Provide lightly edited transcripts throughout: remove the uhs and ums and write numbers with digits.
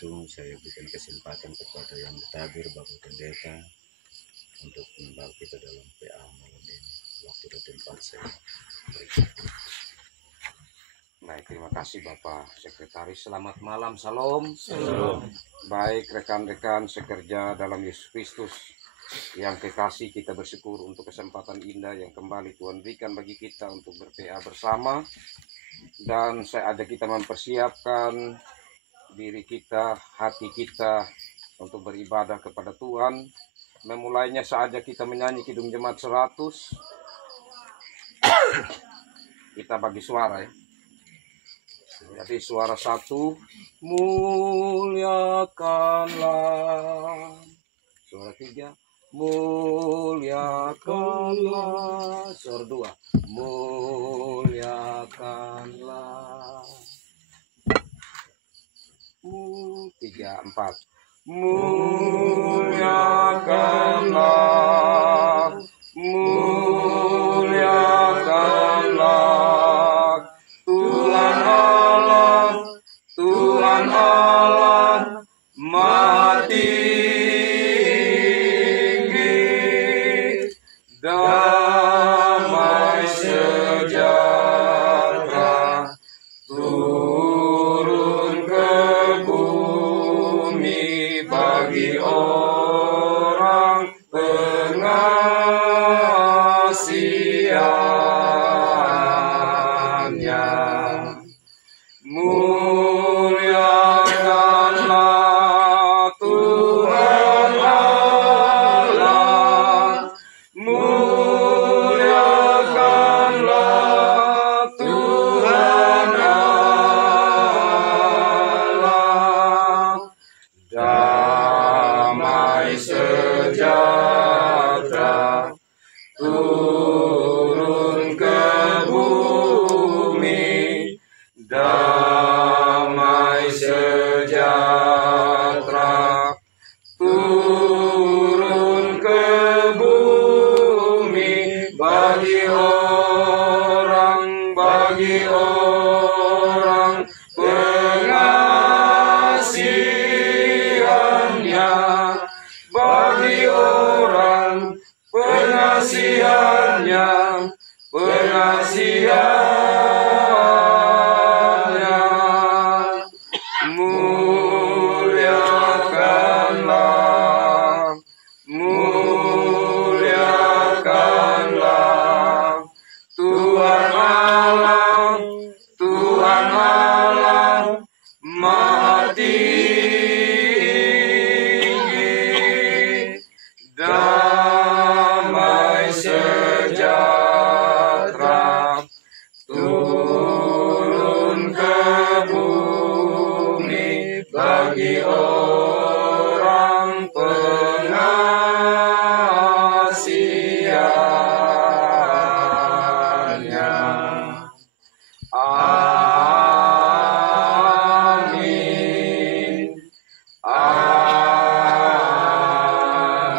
itu saya berikan kesempatan kepada yang bertabir Bapak Pendeta untuk membawa kita dalam PA malam ini. Waktu dan tempat saya berikan. Baik, terima kasih Bapak Sekretaris. Selamat malam, salam. Salam. Baik rekan-rekan sekerja dalam Yesus Kristus yang kekasih, kita bersyukur untuk kesempatan indah yang kembali Tuhan berikan bagi kita untuk ber-PA bersama. Dan saya ajak kita mempersiapkan diri kita, hati kita untuk beribadah kepada Tuhan. Memulainya saja kita menyanyi Kidung Jemaat 100. Kita bagi suara ya. Jadi suara 1, muliakanlah. Suara 3, muliakanlah. Suara 2, muliakanlah. 3, 4, muliakanlah, muliakanlah Tuhan Allah, Tuhan Allah Maha Tinggi. Damai sejahtera turun ke bumi bagi orang pengasihannya. Muliakanlah Tuhan Allah, muliakanlah Tuhan Allah. Damai sejahtera turun ke bumi, damai sejahtera turun ke bumi bagi orang pengasihannya, bagi orang pengasihannya. Muliakanlah, muliakanlah Tuhan Allah, Tuhan Allah Maha Tinggi. Damai sejahtera turun ke bumi bagi orang pengasihannya. Amin.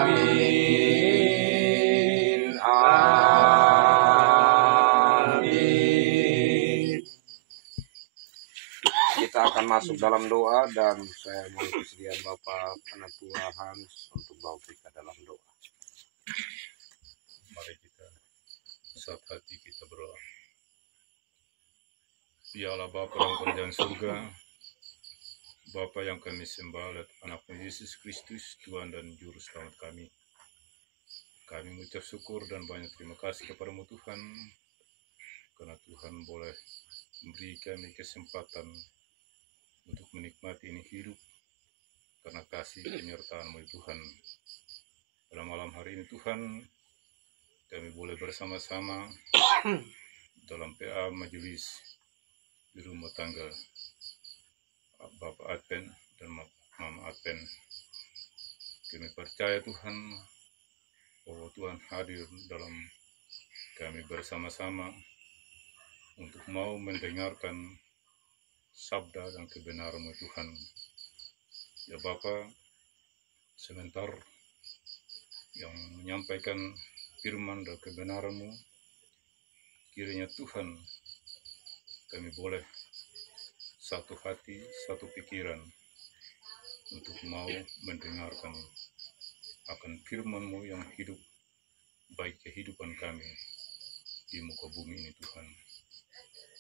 Amin. Amin. Kita akan masuk dalam doa dan saya mohon kesediaan Bapak Penatua Hans untuk bawa kita dalam doa. Mari kita saat hati kita berdoa. Ya Allah Bapa dalam kerajaan surga, Bapa yang kami sembah lewat anakmu Yesus Kristus, Tuhan dan Juru Selamat kami. Kami mengucap syukur dan banyak terima kasih kepadamu Tuhan, karena Tuhan boleh memberi kami kesempatan untuk menikmati ini hidup, karena kasih penyertaan-Mu Tuhan. Pada malam hari ini Tuhan, kami boleh bersama-sama dalam PA majelis di rumah tangga Bapak Advent dan Mama Advent. Kami percaya Tuhan bahwa Tuhan hadir dalam kami bersama-sama untuk mau mendengarkan sabda dan kebenaran-Mu Tuhan. Ya Bapa, sebentar yang menyampaikan firman dan kebenaran-Mu, kiranya Tuhan kami boleh satu hati, satu pikiran untuk mau mendengarkan akan firman-Mu yang hidup baik kehidupan kami di muka bumi ini Tuhan.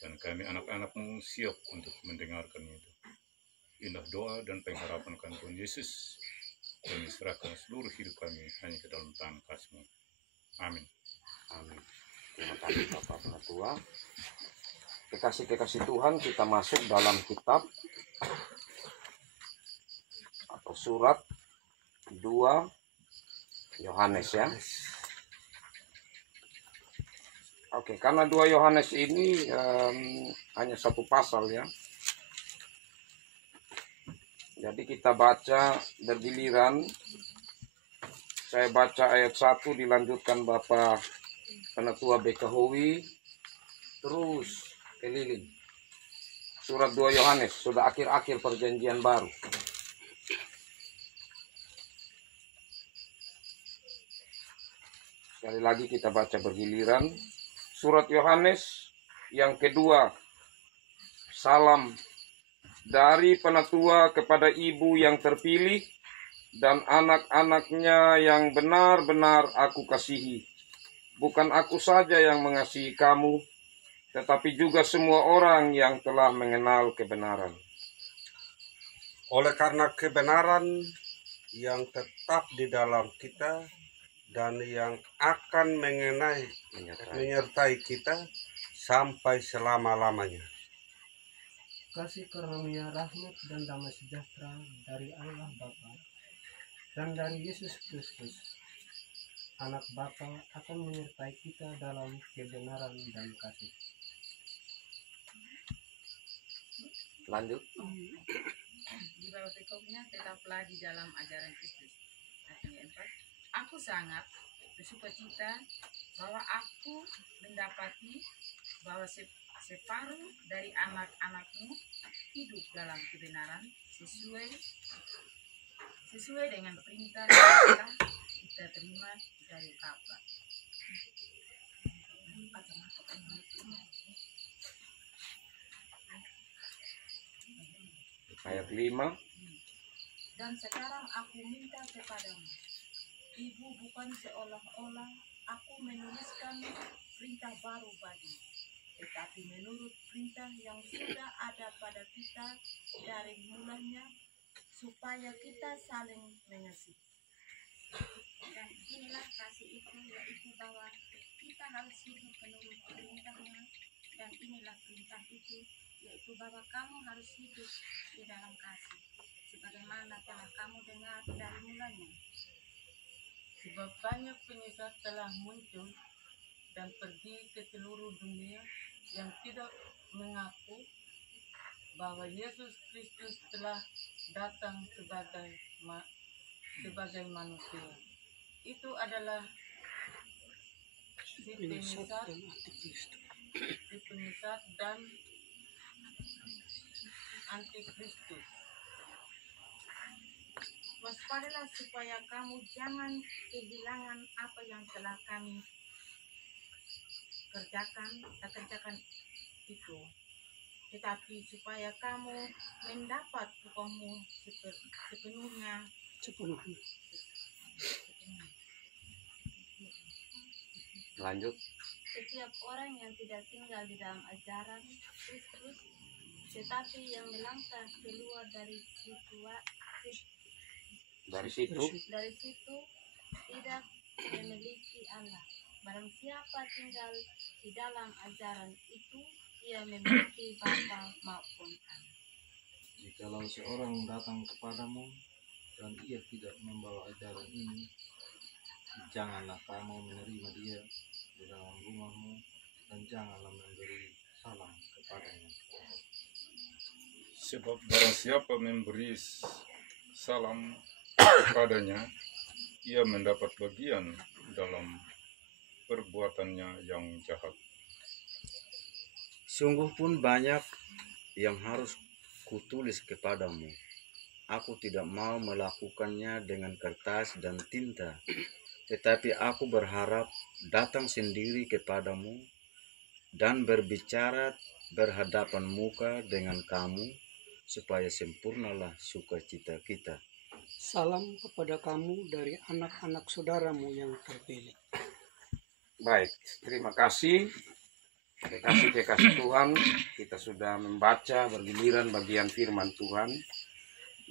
Dan kami anak-anak-Mu siap untuk mendengarkan itu. Inilah doa dan pengharapan kami Tuhan Yesus. Kami serahkan seluruh hidup kami hanya ke dalam tangan kasih-Mu. Amin. Amin. Terima kasih Bapak Penatua. Kekasih-kekasih Tuhan, kita masuk dalam kitab atau surat 2 Yohanes ya. Oke, karena 2 Yohanes ini hanya satu pasal ya. Jadi kita baca bergiliran. Saya baca ayat 1, dilanjutkan Bapak Penatua Bekahowi, terus keliling. Surat 2 Yohanes, sudah akhir-akhir perjanjian baru. Sekali lagi kita baca bergiliran. Surat Yohanes yang kedua. Salam dari Penatua kepada ibu yang terpilih dan anak-anaknya yang benar-benar aku kasihi. Bukan aku saja yang mengasihi kamu, tetapi juga semua orang yang telah mengenal kebenaran. Oleh karena kebenaran yang tetap di dalam kita dan yang akan menyertai kita sampai selama-lamanya. Kasih karunia rahmat dan damai sejahtera dari Allah Bapa dan dari Yesus Kristus, Anak Bapa, akan menyertai kita dalam kebenaran dan kasih. Lanjut. Di bawah berikutnya tetaplah di dalam ajaran Kristus. Ayat 4. Aku sangat bersukacita bahwa aku mendapati bahwa separuh dari anak-anakmu hidup dalam kebenaran sesuai dengan perintah yang telah kita terima dari Bapa. Ayat 5. Dan sekarang aku minta kepadamu, Ibu, bukan seolah-olah aku menuliskan perintah baru bagimu, tetapi menurut perintah yang sudah ada pada kita dari mulanya, supaya kita saling mengasihi. Dan inilah kasih itu, yaitu bahwa kita harus hidup menurut perintahnya. Dan inilah perintah itu, yaitu bahwa kamu harus hidup di dalam kasih, sebagaimana telah kamu dengar dari mulanya. Sebab banyak penyesat telah muncul dan pergi ke seluruh dunia yang tidak mengaku bahwa Yesus Kristus telah datang sebagai manusia. Itu adalah si penyesat dan antikristus. Waspadalah supaya kamu jangan kehilangan apa yang telah kami kerjakan itu, tetapi supaya kamu mendapat upahmu sepenuhnya. Lanjut. Setiap orang yang tidak tinggal di dalam ajaran Kristus, tetapi yang melangkah keluar dari situ tidak memiliki Allah. Barang siapa tinggal di dalam ajaran itu, ia memiliki Bapa maupun Allah. Jikalau seorang datang kepadamu dan ia tidak membawa ajaran ini, janganlah kamu menerima dia di dalam rumahmu dan janganlah memberi salam kepadanya. Sebab barang siapa memberi salam kepadanya, ia mendapat bagian dalam perbuatannya yang jahat. Sungguh pun banyak yang harus kutulis kepadamu. Aku tidak mau melakukannya dengan kertas dan tinta, tetapi aku berharap datang sendiri kepadamu dan berbicara berhadapan muka dengan kamu, supaya sempurnalah sukacita kita. Salam kepada kamu dari anak-anak saudaramu yang terpilih. Baik, terima kasih. Kekasih Tuhan, kita sudah membaca bergiliran bagian firman Tuhan.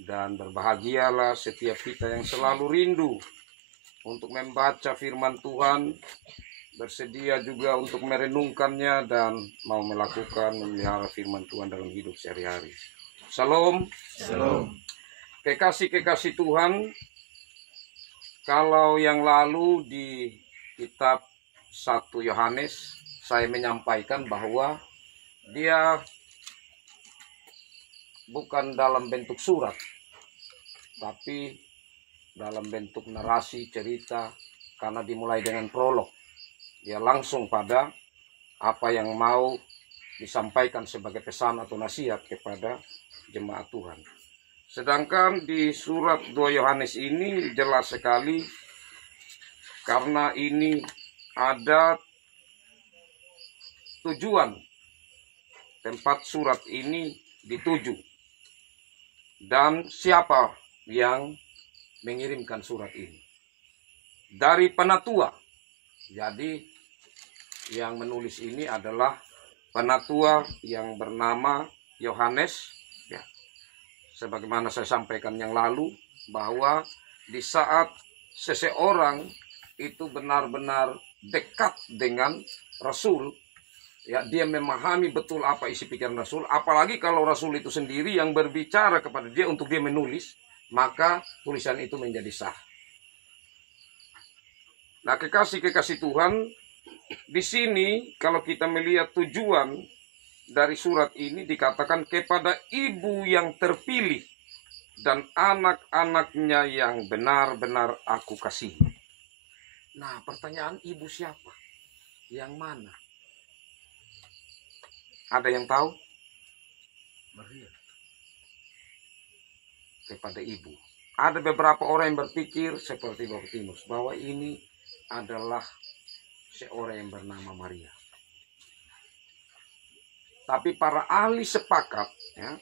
Dan berbahagialah setiap kita yang selalu rindu untuk membaca firman Tuhan, bersedia juga untuk merenungkannya dan mau melakukan memelihara firman Tuhan dalam hidup sehari-hari. Shalom. Shalom. Kekasih Tuhan, kalau yang lalu di kitab 1 Yohanes saya menyampaikan bahwa dia bukan dalam bentuk surat, tapi dalam bentuk narasi cerita, karena dimulai dengan prolog. Dia langsung pada apa yang mau disampaikan sebagai pesan atau nasihat kepada jemaat Tuhan. Sedangkan di surat 2 Yohanes ini jelas sekali, karena ini ada tujuan tempat surat ini dituju dan siapa yang mengirimkan surat ini. Dari penatua. Jadi yang menulis ini adalah penatua yang bernama Yohanes, ya. Sebagaimana saya sampaikan yang lalu, bahwa di saat seseorang itu benar-benar dekat dengan Rasul, ya, dia memahami betul apa isi pikiran Rasul, apalagi kalau Rasul itu sendiri yang berbicara kepada dia untuk dia menulis, maka tulisan itu menjadi sah. Nah, kekasih Tuhan, di sini kalau kita melihat tujuan dari surat ini dikatakan kepada ibu yang terpilih dan anak-anaknya yang benar-benar aku kasihi. Nah, pertanyaan, ibu siapa? Yang mana? Ada yang tahu? Maria. Kepada ibu. Ada beberapa orang yang berpikir seperti Bapak Timus, bahwa ini adalah seorang yang bernama Maria. Tapi para ahli sepakat, ya,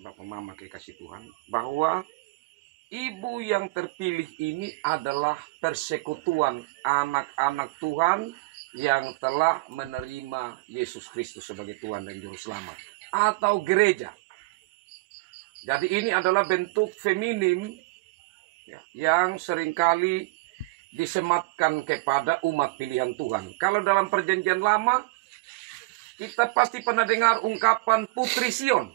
Bapak Mama kekasih Tuhan, bahwa ibu yang terpilih ini adalah persekutuan anak-anak Tuhan yang telah menerima Yesus Kristus sebagai Tuhan dan Juru Selamat, atau gereja. Jadi ini adalah bentuk feminim, ya, yang seringkali disematkan kepada umat pilihan Tuhan. Kalau dalam perjanjian lama, kita pasti pernah dengar ungkapan Putri Sion.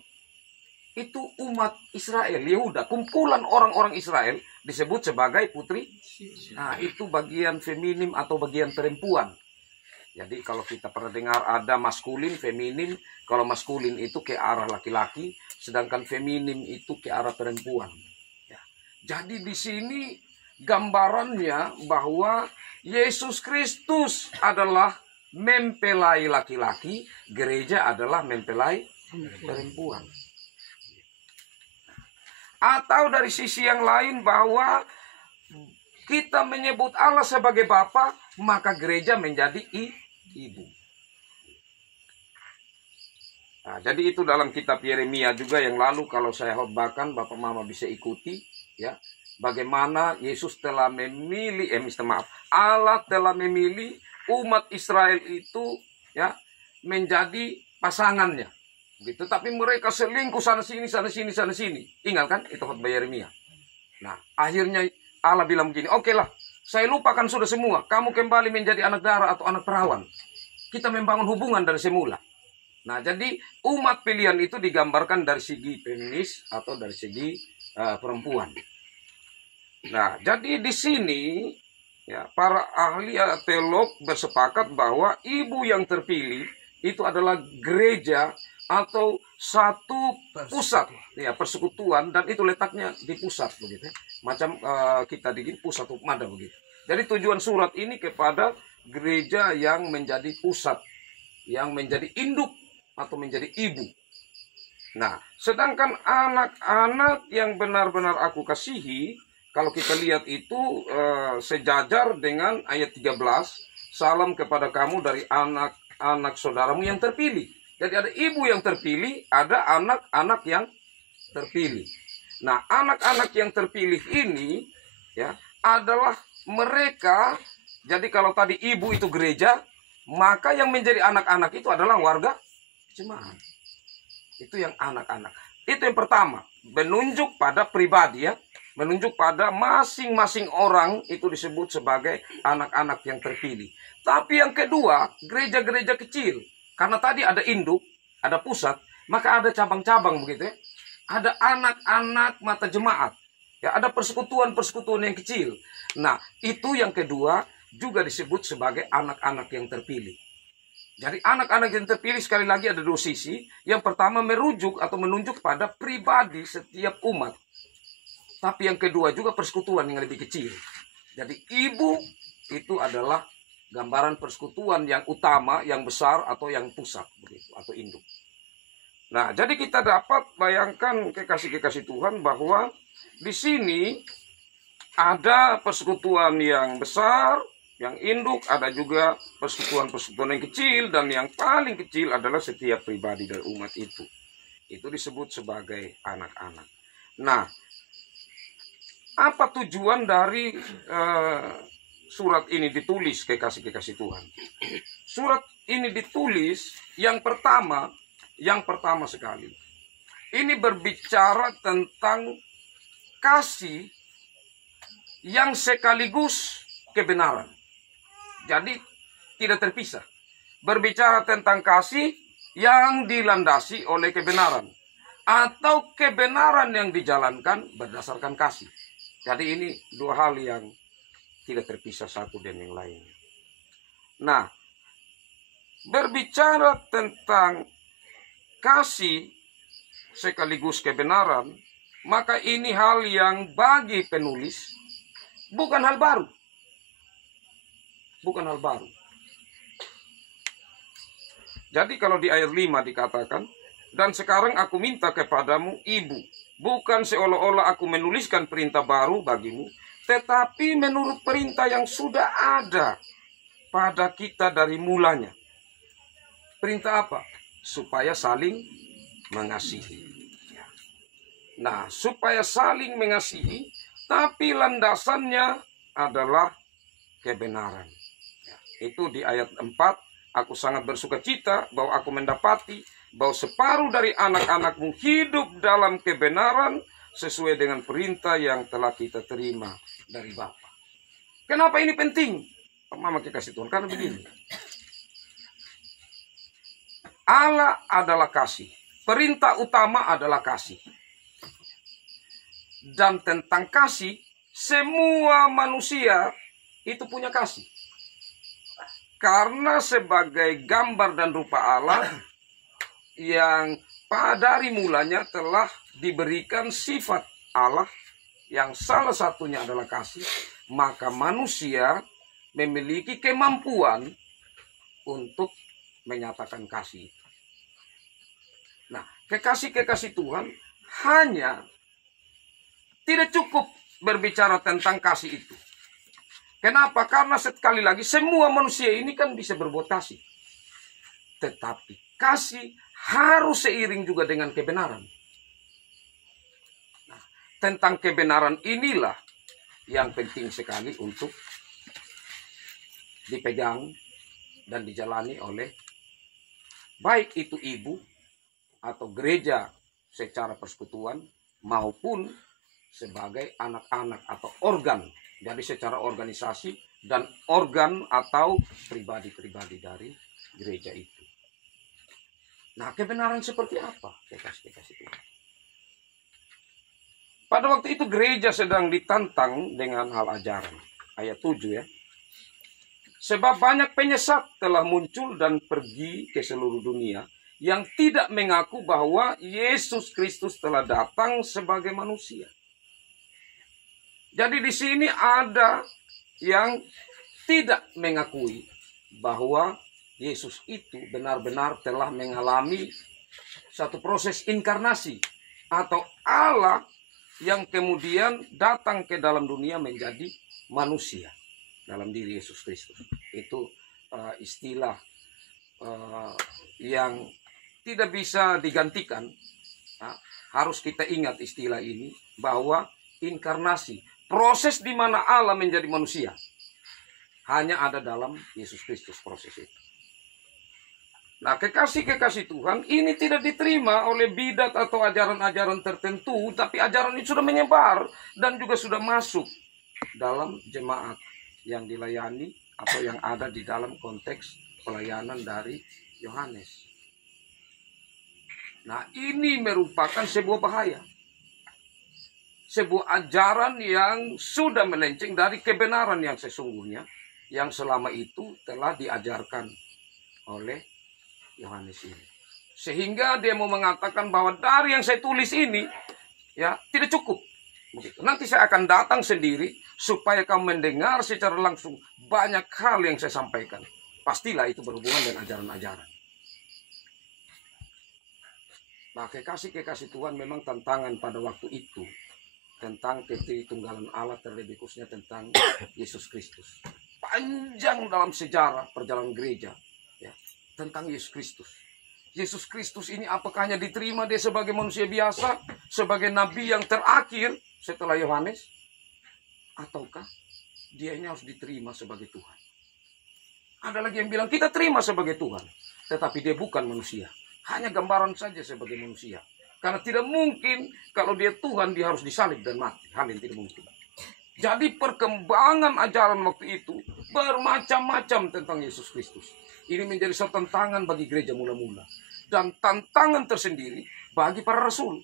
Itu umat Israel, Yehuda, kumpulan orang-orang Israel disebut sebagai Putri. Nah, itu bagian feminim atau bagian perempuan. Jadi kalau kita pernah dengar ada maskulin, feminim, kalau maskulin itu ke arah laki-laki, sedangkan feminim itu ke arah perempuan. Ya. Jadi di sini gambarannya bahwa Yesus Kristus adalah mempelai laki-laki, gereja adalah mempelai perempuan. Atau dari sisi yang lain bahwa kita menyebut Allah sebagai Bapa, maka gereja menjadi ibu. Nah, jadi itu dalam kitab Yeremia juga yang lalu kalau saya khotbahkan, Bapak Mama bisa ikuti, ya. Bagaimana Yesus telah memilih, Allah telah memilih umat Israel itu, ya, menjadi pasangannya. Gitu. Tapi mereka selingkuh sana sini. Ingat kan itu khotbah Yeremia. Nah, akhirnya Allah bilang begini, oke lah, saya lupakan sudah semua. Kamu kembali menjadi anak darah atau anak perawan. Kita membangun hubungan dari semula. Nah, jadi umat pilihan itu digambarkan dari segi feminis atau dari segi perempuan. Nah, jadi di sini, ya, para ahli teolog bersepakat bahwa ibu yang terpilih itu adalah gereja atau satu pusat, ya, persekutuan, dan itu letaknya di pusat begitu. Macam kita di pusat Hukmada begitu. Jadi tujuan surat ini kepada gereja yang menjadi pusat, yang menjadi induk atau menjadi ibu. Nah, sedangkan anak-anak yang benar-benar aku kasihi, kalau kita lihat itu sejajar dengan ayat 13, salam kepada kamu dari anak-anak saudaramu yang terpilih. Jadi ada ibu yang terpilih, ada anak-anak yang terpilih. Nah, anak-anak yang terpilih ini ya adalah mereka. Jadi kalau tadi ibu itu gereja, maka yang menjadi anak-anak itu adalah warga jemaat. Itu yang anak-anak. Itu yang pertama, menunjuk pada pribadi ya. Menunjuk pada masing-masing orang itu disebut sebagai anak-anak yang terpilih. Tapi yang kedua, gereja-gereja kecil. Karena tadi ada induk, ada pusat, maka ada cabang-cabang begitu ya. Ada anak-anak mata jemaat. Ya, ada persekutuan-persekutuan yang kecil. Nah, itu yang kedua juga disebut sebagai anak-anak yang terpilih. Jadi anak-anak yang terpilih sekali lagi ada dua sisi. Yang pertama merujuk atau menunjuk pada pribadi setiap umat. Tapi yang kedua juga persekutuan yang lebih kecil. Jadi ibu itu adalah gambaran persekutuan yang utama, yang besar atau yang pusat begitu, atau induk. Nah, jadi kita dapat bayangkan kekasih-kekasih Tuhan bahwa di sini ada persekutuan yang besar, yang induk, ada juga persekutuan-persekutuan yang kecil, dan yang paling kecil adalah setiap pribadi dari umat itu. Itu disebut sebagai anak-anak. Nah, apa tujuan dari surat ini ditulis, kekasih-kekasih Tuhan? Surat ini ditulis yang pertama sekali. Ini berbicara tentang kasih yang sekaligus kebenaran. Jadi tidak terpisah. Berbicara tentang kasih yang dilandasi oleh kebenaran. Atau kebenaran yang dijalankan berdasarkan kasih. Jadi ini dua hal yang tidak terpisah satu dan yang lain. Nah, berbicara tentang kasih sekaligus kebenaran, maka ini hal yang bagi penulis bukan hal baru. Bukan hal baru. Jadi kalau di ayat 5 dikatakan, dan sekarang aku minta kepadamu, ibu, bukan seolah-olah aku menuliskan perintah baru bagimu, tetapi menurut perintah yang sudah ada pada kita dari mulanya. Perintah apa? Supaya saling mengasihi. Nah, supaya saling mengasihi, tapi landasannya adalah kebenaran. Itu di ayat 4, aku sangat bersuka cita bahwa aku mendapati bahwa separuh dari anak-anakmu hidup dalam kebenaran sesuai dengan perintah yang telah kita terima dari Bapa. Kenapa ini penting? Mama kasih Tuhan, karena begini. Allah adalah kasih. Perintah utama adalah kasih. Dan tentang kasih, semua manusia itu punya kasih. Karena sebagai gambar dan rupa Allah yang dari mulanya telah diberikan sifat Allah yang salah satunya adalah kasih, maka manusia memiliki kemampuan untuk menyatakan kasih. Nah, kekasih-kekasih Tuhan hanya tidak cukup berbicara tentang kasih itu. Kenapa? Karena sekali lagi semua manusia ini kan bisa berbuat kasih. Tetapi kasih harus seiring juga dengan kebenaran. Nah, tentang kebenaran inilah yang penting sekali untuk dipegang dan dijalani oleh baik itu ibu atau gereja secara persekutuan maupun sebagai anak-anak atau organ. Jadi secara organisasi dan organ atau pribadi-pribadi dari gereja itu. Nah, kebenaran seperti apa? Kekasih-kekasih Tuhan. Pada waktu itu gereja sedang ditantang dengan hal ajaran. Ayat 7 ya. Sebab banyak penyesat telah muncul dan pergi ke seluruh dunia yang tidak mengaku bahwa Yesus Kristus telah datang sebagai manusia. Jadi di sini ada yang tidak mengakui bahwa Yesus itu benar-benar telah mengalami satu proses inkarnasi atau Allah yang kemudian datang ke dalam dunia menjadi manusia dalam diri Yesus Kristus. Itu istilah yang tidak bisa digantikan. Nah, harus kita ingat istilah ini, bahwa inkarnasi, proses di mana Allah menjadi manusia, hanya ada dalam Yesus Kristus proses itu. Nah, kekasih-kekasih Tuhan ini tidak diterima oleh bidat atau ajaran-ajaran tertentu, tapi ajaran itu sudah menyebar dan juga sudah masuk dalam jemaat yang dilayani atau yang ada di dalam konteks pelayanan dari Yohanes. Nah, ini merupakan sebuah bahaya. Sebuah ajaran yang sudah melenceng dari kebenaran yang sesungguhnya, yang selama itu telah diajarkan oleh Yohanes ini. Sehingga dia mau mengatakan bahwa dari yang saya tulis ini, ya, tidak cukup. Begitu. Nanti saya akan datang sendiri supaya kamu mendengar secara langsung banyak hal yang saya sampaikan. Pastilah itu berhubungan dengan ajaran-ajaran. Nah, kekasih-kekasih Tuhan, memang tantangan pada waktu itu tentang ketritunggalan Allah, terlebih khususnya tentang Yesus Kristus. Panjang dalam sejarah perjalanan gereja, ya, tentang Yesus Kristus. Yesus Kristus ini apakah hanya diterima dia sebagai manusia biasa, sebagai nabi yang terakhir setelah Yohanes, ataukah dia ini harus diterima sebagai Tuhan? Ada lagi yang bilang kita terima sebagai Tuhan, tetapi dia bukan manusia, hanya gambaran saja sebagai manusia. Karena tidak mungkin kalau dia Tuhan dia harus disalib dan mati, hal yang tidak mungkin. Jadi perkembangan ajaran waktu itu bermacam-macam tentang Yesus Kristus. Ini menjadi suatu tantangan bagi gereja mula-mula. Dan tantangan tersendiri bagi para rasul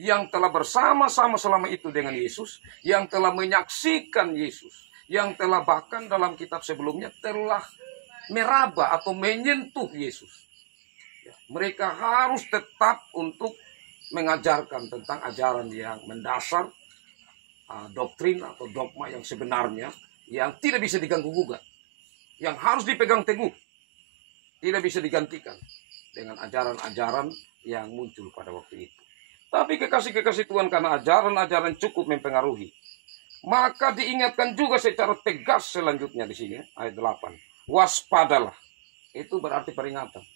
yang telah bersama-sama selama itu dengan Yesus, yang telah menyaksikan Yesus, yang telah bahkan dalam kitab sebelumnya telah meraba atau menyentuh Yesus. Ya, mereka harus tetap untuk mengajarkan tentang ajaran yang mendasar, doktrin atau dogma yang sebenarnya, yang tidak bisa diganggu-gugat, yang harus dipegang teguh, tidak bisa digantikan dengan ajaran-ajaran yang muncul pada waktu itu. Tapi kekasih-kekasih Tuhan, karena ajaran-ajaran cukup mempengaruhi, maka diingatkan juga secara tegas selanjutnya di sini, ayat 8. Waspadalah, itu berarti peringatan.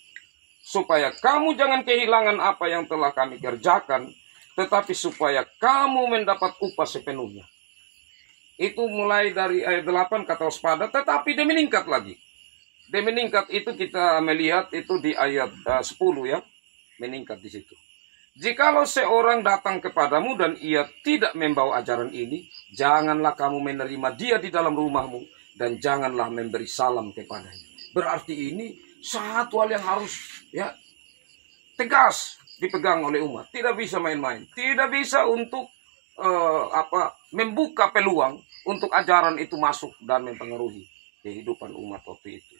Supaya kamu jangan kehilangan apa yang telah kami kerjakan, tetapi supaya kamu mendapat upah sepenuhnya. Itu mulai dari ayat 8 kata waspada, tetapi dia meningkat lagi. Dia meningkat itu kita melihat itu di ayat 10 ya, meningkat di situ. Jikalau seorang datang kepadamu dan ia tidak membawa ajaran ini, janganlah kamu menerima dia di dalam rumahmu dan janganlah memberi salam kepadanya. Berarti ini satu hal yang harus ya tegas dipegang oleh umat. Tidak bisa main-main. Tidak bisa untuk membuka peluang untuk ajaran itu masuk dan mempengaruhi kehidupan umat waktu itu.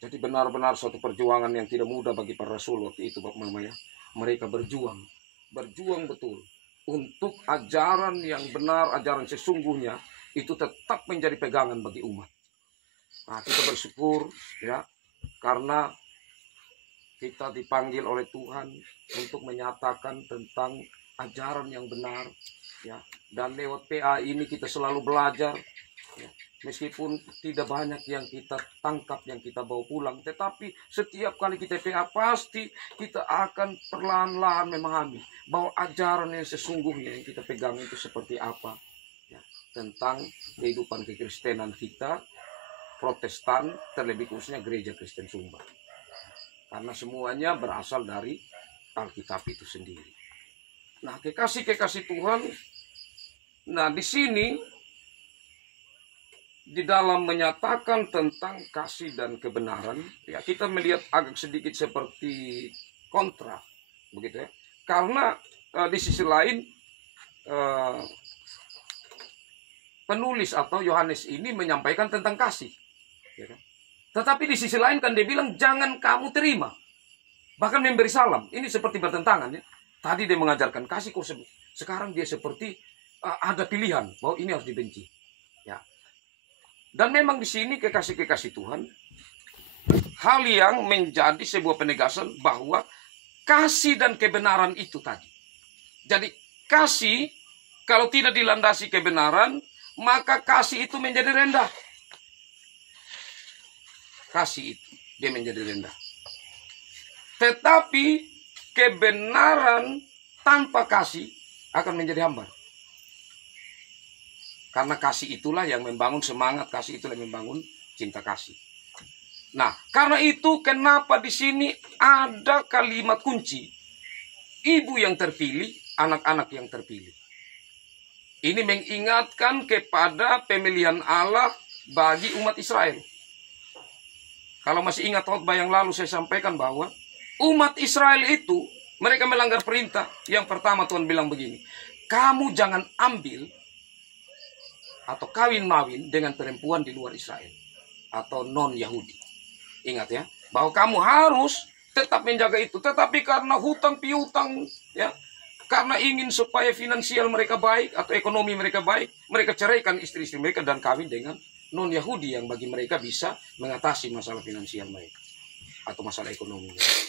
Jadi benar-benar suatu perjuangan yang tidak mudah bagi para rasul waktu itu, Bapak Mama ya. Mereka berjuang betul untuk ajaran yang benar, ajaran sesungguhnya itu tetap menjadi pegangan bagi umat. Nah, kita bersyukur ya, karena kita dipanggil oleh Tuhan untuk menyatakan tentang ajaran yang benar ya, dan lewat PA ini kita selalu belajar ya. Meskipun tidak banyak yang kita tangkap, yang kita bawa pulang, tetapi setiap kali kita PA pasti kita akan perlahan-lahan memahami bahwa ajaran yang sesungguhnya yang kita pegang itu seperti apa ya, tentang kehidupan kekristenan kita, Protestan, terlebih khususnya gereja Kristen Sumba. Karena semuanya berasal dari Alkitab itu sendiri. Nah, kekasih-kekasih Tuhan, nah di sini di dalam menyatakan tentang kasih dan kebenaran, ya kita melihat agak sedikit seperti kontra, begitu ya. Karena di sisi lain penulis atau Yohanes ini menyampaikan tentang kasih, ya kan? Tetapi di sisi lain kan dia bilang jangan kamu terima, bahkan memberi salam. Ini seperti bertentangan ya. Tadi dia mengajarkan kasih, kok sekarang dia seperti ada pilihan bahwa ini harus dibenci. Ya. Dan memang di sini kekasih-kekasih Tuhan, hal yang menjadi sebuah penegasan bahwa kasih dan kebenaran itu tadi. Jadi kasih kalau tidak dilandasi kebenaran, maka kasih itu menjadi rendah. Kasih itu dia menjadi rendah. Tetapi kebenaran tanpa kasih akan menjadi hambar. Karena kasih itulah yang membangun semangat, kasih itulah yang membangun cinta kasih. Nah, karena itu kenapa di sini ada kalimat kunci. Ibu yang terpilih, anak-anak yang terpilih. Ini mengingatkan kepada pemilihan Allah bagi umat Israel. Kalau masih ingat khotbah yang lalu saya sampaikan bahwa umat Israel itu mereka melanggar perintah. Yang pertama Tuhan bilang begini, kamu jangan ambil atau kawin-mawin dengan perempuan di luar Israel atau non-Yahudi. Ingat ya, bahwa kamu harus tetap menjaga itu. Tetapi karena hutang piutang, ya, karena ingin supaya finansial mereka baik atau ekonomi mereka baik, mereka ceraikan istri-istri mereka dan kawin dengan non-Yahudi yang bagi mereka bisa mengatasi masalah finansial mereka atau masalah ekonomi mereka.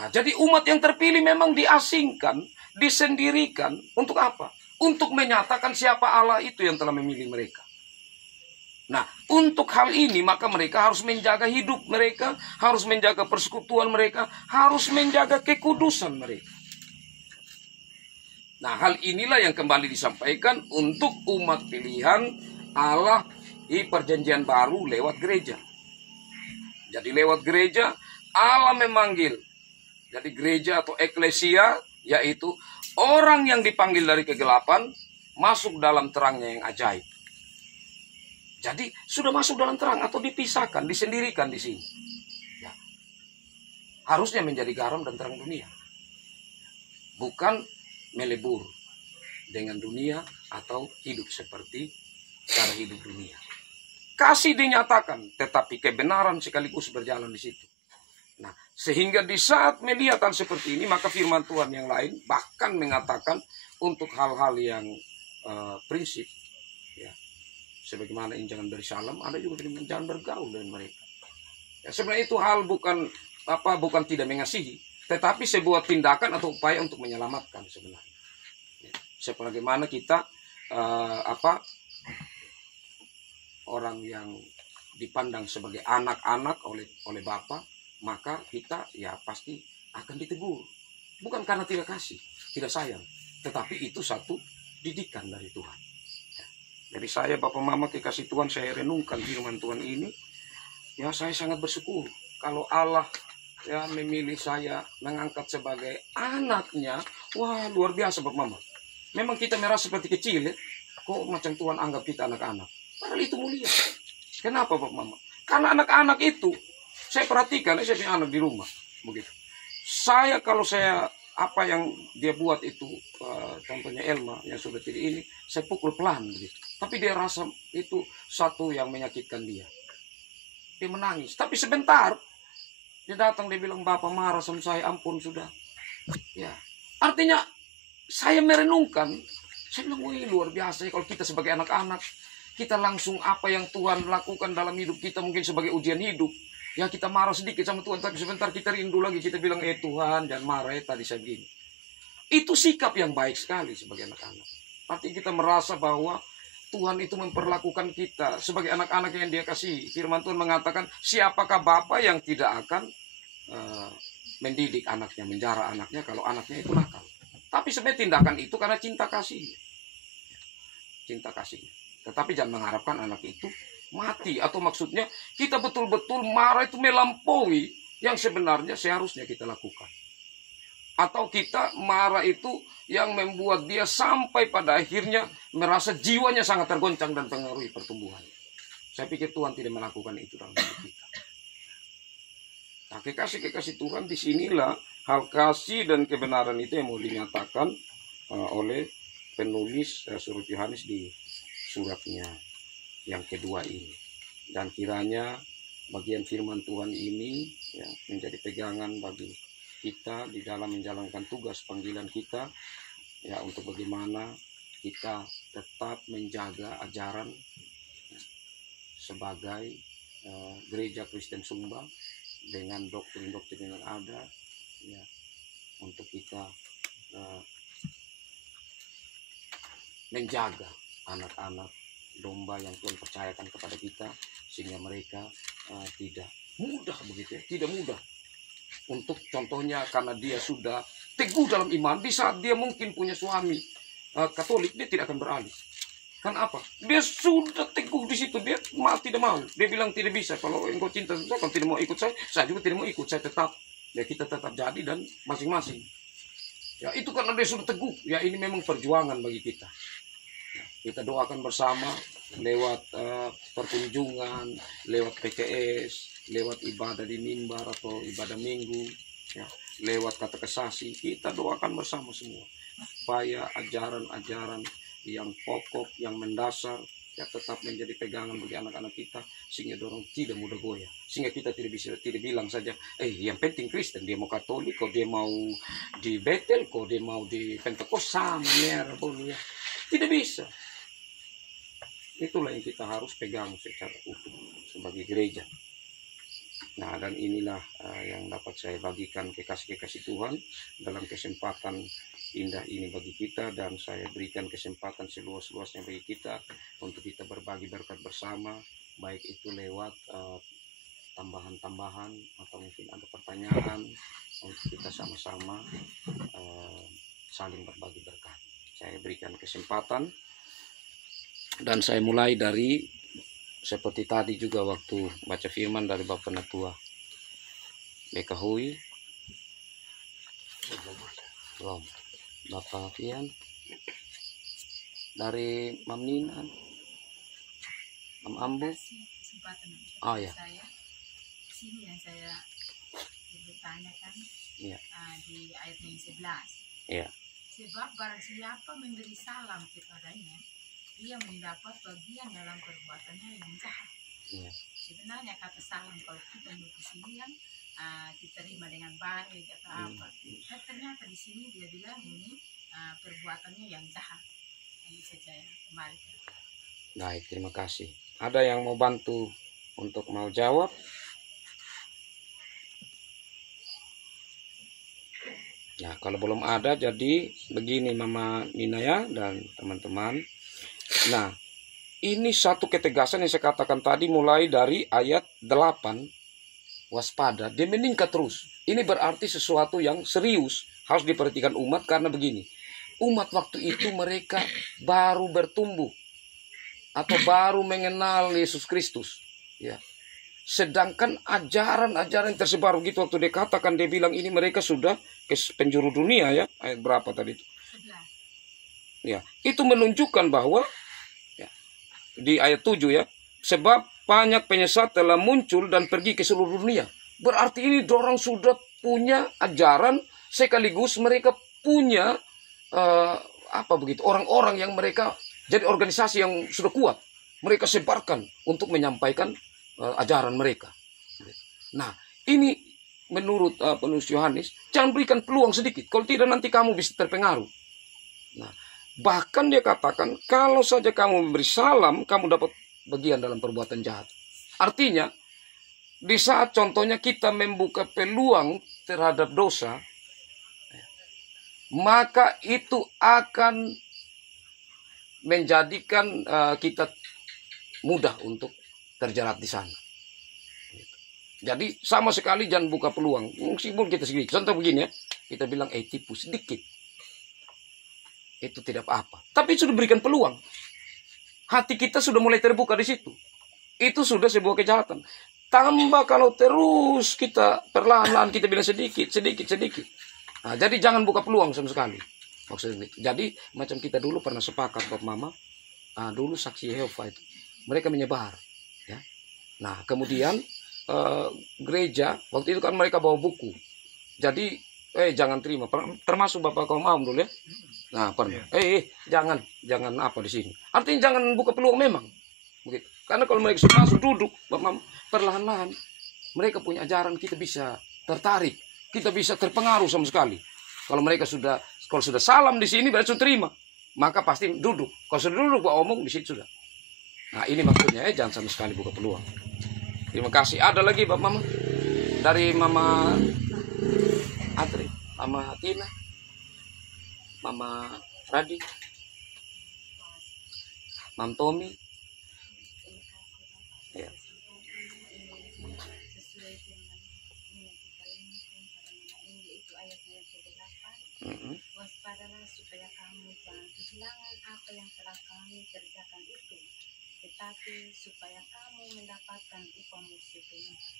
Nah, jadi umat yang terpilih memang diasingkan, disendirikan untuk apa? Untuk menyatakan siapa Allah itu yang telah memilih mereka. Nah, untuk hal ini maka mereka harus menjaga hidup mereka, harus menjaga persekutuan mereka, harus menjaga kekudusan mereka. Nah, hal inilah yang kembali disampaikan untuk umat pilihan Allah di perjanjian baru lewat gereja. Jadi lewat gereja Allah memanggil. Jadi gereja atau eklesia yaitu orang yang dipanggil dari kegelapan masuk dalam terangnya yang ajaib. Jadi sudah masuk dalam terang atau dipisahkan, disendirikan di sini. Ya. Harusnya menjadi garam dan terang dunia. Bukan melebur dengan dunia atau hidup seperti cara hidup dunia. Kasih dinyatakan, tetapi kebenaran sekaligus berjalan di situ. Nah, sehingga di saat melihat hal seperti ini, maka firman Tuhan yang lain bahkan mengatakan untuk hal-hal yang prinsip, ya, sebagaimana jangan bersalam, ada juga dengan jangan bergaul dengan mereka. Ya, sebenarnya itu hal bukan tidak mengasihi, tetapi sebuah tindakan atau upaya untuk menyelamatkan sebenarnya. Ya, sebagaimana kita orang yang dipandang sebagai anak-anak oleh Bapa, maka kita ya pasti akan ditegur. Bukan karena tidak kasih, tidak sayang, tetapi itu satu didikan dari Tuhan. Jadi saya, Bapak Mama, kekasih Tuhan, saya renungkan firman Tuhan ini. Ya, saya sangat bersyukur kalau Allah ya memilih saya, mengangkat sebagai anaknya. Wah, luar biasa, Bapak Mama. Memang kita merasa seperti kecil ya. Kok macam Tuhan anggap kita anak-anak. Padahal itu mulia. Kenapa, Bapak Mama? Karena anak-anak itu, saya perhatikan, saya punya anak di rumah. Begitu. Kalau saya apa yang dia buat itu, contohnya Elma yang sudah tidak ini, saya pukul pelan begitu. Tapi dia rasa itu satu yang menyakitkan dia. Dia menangis. Tapi sebentar dia datang, dia bilang, Bapak marah sama saya, ampun sudah. Ya, artinya saya merenungkan, saya bilang, wih luar biasa ya kalau kita sebagai anak-anak, kita langsung apa yang Tuhan lakukan dalam hidup kita mungkin sebagai ujian hidup. Ya kita marah sedikit sama Tuhan, tapi sebentar kita rindu lagi, kita bilang, Tuhan jangan marah ya tadi saya begini. Itu sikap yang baik sekali sebagai anak-anak. Artinya kita merasa bahwa Tuhan itu memperlakukan kita sebagai anak-anak yang dia kasih. Firman Tuhan mengatakan, siapakah Bapa yang tidak akan mendidik anaknya, menjara anaknya kalau anaknya itu nakal. Tapi sebenarnya tindakan itu karena cinta kasih. Cinta kasih. Tetapi jangan mengharapkan anak itu mati. Atau maksudnya kita betul-betul marah itu melampaui yang sebenarnya seharusnya kita lakukan. Atau kita marah itu yang membuat dia sampai pada akhirnya merasa jiwanya sangat tergoncang dan pengaruhi pertumbuhan. Saya pikir Tuhan tidak melakukan itu dalam hidup kita. Nah, kekasih Tuhan, disinilah hal kasih dan kebenaran itu yang mau dinyatakan oleh penulis surat Yohanes di suratnya yang kedua ini. Dan kiranya bagian firman Tuhan ini ya, menjadi pegangan bagi kita di dalam menjalankan tugas panggilan kita ya, untuk bagaimana kita tetap menjaga ajaran sebagai gereja Kristen Sumba dengan doktrin-doktrin yang ada ya, untuk kita menjaga anak-anak domba yang Tuhan percayakan kepada kita, sehingga mereka tidak mudah begitu ya, tidak mudah untuk contohnya karena dia sudah teguh dalam iman, di saat dia mungkin punya suami Katolik, dia tidak akan beralih. Kan apa? Dia sudah teguh di situ, dia tidak mau. Dia bilang tidak bisa. Kalau engkau cinta saya, kalau tidak mau ikut saya juga tidak mau ikut. Saya tetap, ya kita tetap jadi dan masing-masing. Ya itu karena dia sudah teguh. Ya ini memang perjuangan bagi kita. Ya, kita doakan bersama lewat perkunjungan, lewat PKS, lewat ibadah di mimbar atau ibadah minggu, ya, lewat kata kesasi. Kita doakan bersama semua supaya ajaran-ajaran yang pokok, yang mendasar, ya tetap menjadi pegangan bagi anak-anak kita, sehingga dorong tidak mudah goyah, sehingga kita tidak bilang saja, yang penting Kristen, dia mau Katolik, kok dia mau di Betel, kok dia mau di Pentekost, sama merah boleh, ya. Tidak bisa. Itulah yang kita harus pegang secara utuh sebagai gereja. Nah, dan inilah yang dapat saya bagikan kekasih-kekasih Tuhan dalam kesempatan indah ini bagi kita, dan saya berikan kesempatan seluas-luasnya bagi kita untuk kita berbagi berkat bersama, baik itu lewat tambahan-tambahan atau mungkin ada pertanyaan untuk kita sama-sama saling berbagi berkat. Saya berikan kesempatan dan saya mulai dari seperti tadi juga waktu baca firman dari Bapak Natua Bekahui, belum Bapak Fian, dari Mam Nina, Mam Ambu. Oh ya. Saya sini yang saya bertanyakan di ayat yang 11. Iya. Sebab barang siapa memberi salam kepadanya, ia mendapat bagian dalam perbuatannya yang jahat. Iya. Sebenarnya kata salam kalau kita di sini kan kita terima dengan baik atau apa. Dan ternyata di sini dia bilang ini perbuatannya yang jahat. Ini saja kembali. Baik, terima kasih. Ada yang mau bantu untuk mau jawab? Nah, kalau belum ada, jadi begini Mama Nina ya dan teman-teman. Nah, ini satu ketegasan yang saya katakan tadi mulai dari ayat 8. Waspada, dia meningkat terus. Ini berarti sesuatu yang serius harus diperhatikan umat, karena begini. Umat waktu itu mereka baru bertumbuh atau baru mengenal Yesus Kristus, ya. Sedangkan ajaran-ajaran yang tersebar begitu waktu dia katakan, dia bilang ini mereka sudah ke penjuru dunia, ya. Ayat berapa tadi itu? Ya, itu menunjukkan bahwa ya, di ayat 7 ya, sebab banyak penyesat telah muncul dan pergi ke seluruh dunia. Berarti ini dorang sudah punya ajaran, sekaligus mereka punya orang-orang yang mereka jadi organisasi yang sudah kuat. Mereka sebarkan untuk menyampaikan ajaran mereka. Nah, ini menurut penulis Yohanes, jangan berikan peluang sedikit. Kalau tidak nanti kamu bisa terpengaruh. Nah, bahkan dia katakan, kalau saja kamu memberi salam, kamu dapat bagian dalam perbuatan jahat. Artinya, di saat contohnya kita membuka peluang terhadap dosa, maka itu akan menjadikan kita mudah untuk terjerat di sana. Jadi sama sekali jangan buka peluang. Meskipun kita sedikit. Contoh begini ya, kita bilang tipu sedikit. Itu tidak apa-apa. Tapi sudah berikan peluang. Hati kita sudah mulai terbuka di situ. Itu sudah sebuah kejahatan. Tambah kalau terus kita perlahan-lahan kita bilang sedikit. Nah, jadi jangan buka peluang sama sekali. Maksudnya. Jadi macam kita dulu pernah sepakat Bapak Mama. Dulu saksi Yehova itu. Mereka menyebar. Ya. Nah kemudian gereja waktu itu kan mereka bawa buku. Jadi jangan terima. Termasuk Bapak kaum Am dulu ya. Nah pernah. Jangan apa di sini. Artinya jangan buka peluang memang. Begitu. Karena kalau mereka sudah masuk duduk, perlahan-lahan mereka punya ajaran, kita bisa tertarik, kita bisa terpengaruh sama sekali. Kalau mereka sudah salam di sini berarti sudah terima, maka pasti duduk. Kalau sudah duduk buat omong di situ sudah. Nah ini maksudnya jangan sama sekali buka peluang. Terima kasih. Ada lagi Bapak Mama dari Mama Adri, Mama Tina, Mama Radi, Mam Tommy. Ya. Waspadalah supaya kamu jangan kehilangan apa yang telah kami kerjakan itu, tetapi supaya kamu mendapatkan upahmu sepenuhnya.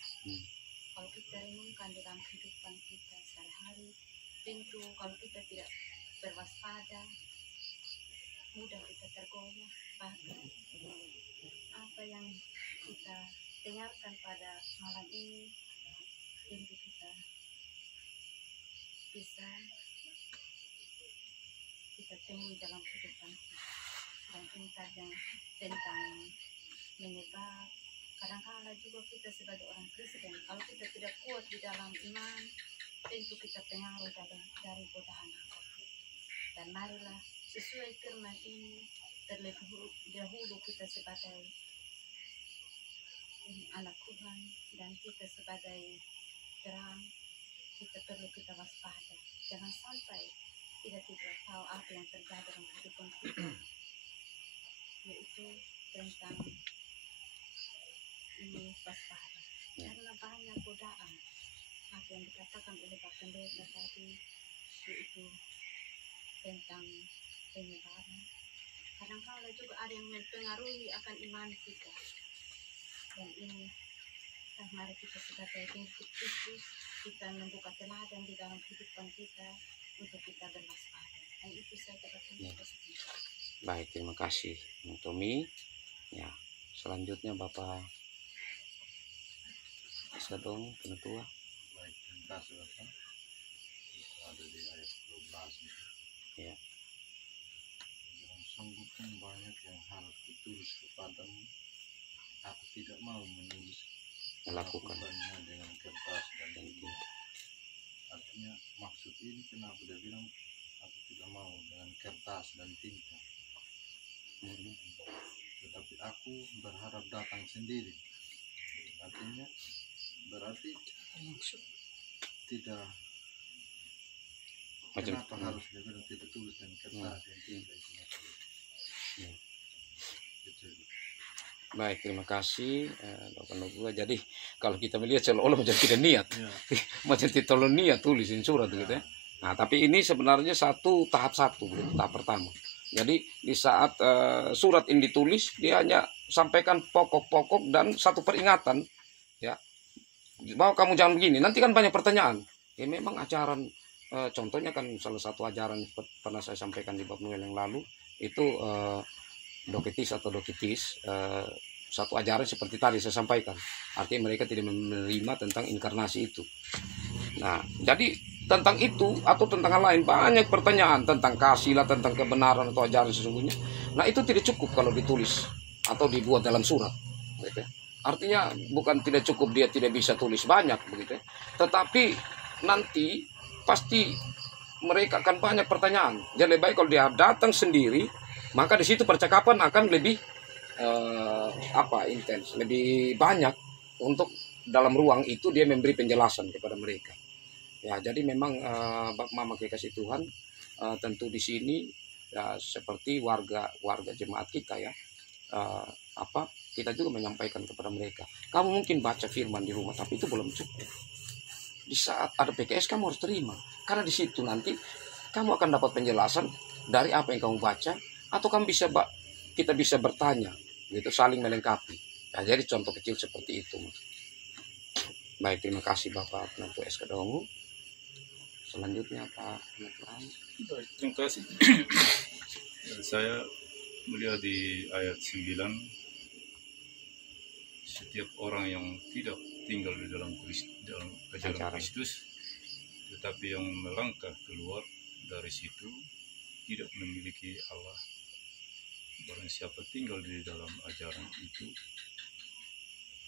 Kalau kita renungkan dalam kehidupan kita sehari-hari, tentu kalau kita tidak berwaspada, mudah kita tergoyah. Bahkan apa yang kita dengarkan pada malam ini, tentu kita bisa kita temui dalam kehidupan kita. Dan tentang menyebab kadang-kala juga kita sebagai orang Kristen, kalau kita tidak kuat di dalam iman, tentu kita pengaruh dari godaan apapun. Dan marilah sesuai firman ini, terlebih dahulu kita sebagai anak Tuhan dan kita sebagai terang, kita perlu kita waspada. Jangan sampai kita tidak tahu apa yang terjadi dalam kehidupan kita, yaitu tentang ini waspada. Karena banyak godaan, apa yang dikatakan oleh Pak Pendeta tadi, yaitu tentang penyebaran. Kadang-kala juga ada yang mempengaruhi akan iman kita. Dan ini, mari kita sebagai pengikut Kristus, kita membuka teladan di dalam kehidupan kita untuk kita berwaspada. Dan itu saya katakan positif. Baik, terima kasih Tommy. Ya, selanjutnya Bapak bisa dong penutua. Baik, terima kasih Bapak. Ada di ayat 12 itu. Ya. Yang sungguh kan banyak yang harus ditulis kepadamu. Aku tidak mau melakukannya dengan kertas dan tinta. Artinya maksud ini kenapa dia bilang aku tidak mau dengan kertas dan tinta. Tetapi aku berharap datang sendiri. Artinya berarti tidak. Kenapa harus dia bilang tidak tulis dengan kertas dan tinta? Baik, terima kasih Bapak Nugua. Jadi kalau kita melihat seolah-olah macam tidak niat, macam tidak niat tulisin surat gitu ya. Nah, tapi ini sebenarnya tahap satu, tahap pertama. Jadi di saat surat ini ditulis, dia hanya sampaikan pokok-pokok dan satu peringatan, ya, bahwa kamu jangan begini. Nanti kan banyak pertanyaan. Ya memang ajaran, contohnya kan salah satu ajaran pernah saya sampaikan di bab Noel yang lalu itu. Dokitis atau dokitis, satu ajaran seperti tadi saya sampaikan, artinya mereka tidak menerima tentang inkarnasi itu. Nah, jadi tentang itu atau tentang hal lain banyak pertanyaan tentang kasih lah, tentang kebenaran atau ajaran sesungguhnya. Nah, itu tidak cukup kalau ditulis atau dibuat dalam surat, gitu. Artinya bukan tidak cukup dia tidak bisa tulis banyak, begitu. Tetapi nanti pasti mereka akan banyak pertanyaan. Jadi lebih baik kalau dia datang sendiri, maka di situ percakapan akan lebih intens, lebih banyak untuk dalam ruang itu dia memberi penjelasan kepada mereka. Ya, jadi memang Bapak Mama kekasih Tuhan, tentu di sini ya, seperti warga jemaat kita ya, kita juga menyampaikan kepada mereka. Kamu mungkin baca firman di rumah, tapi itu belum cukup. Di saat ada PKS kamu harus terima, karena di situ nanti kamu akan dapat penjelasan dari apa yang kamu baca. Atau kita bisa bertanya, gitu, saling melengkapi. Nah, jadi contoh kecil seperti itu. Baik, terima kasih Bapak Penentu SK Dongu. Selanjutnya Pak Penentu. Baik, terima kasih. Saya melihat di ayat 9, setiap orang yang tidak tinggal di dalam ajaran Kristus, tetapi yang melangkah keluar dari situ tidak memiliki Allah. Barang siapa tinggal di dalam ajaran itu,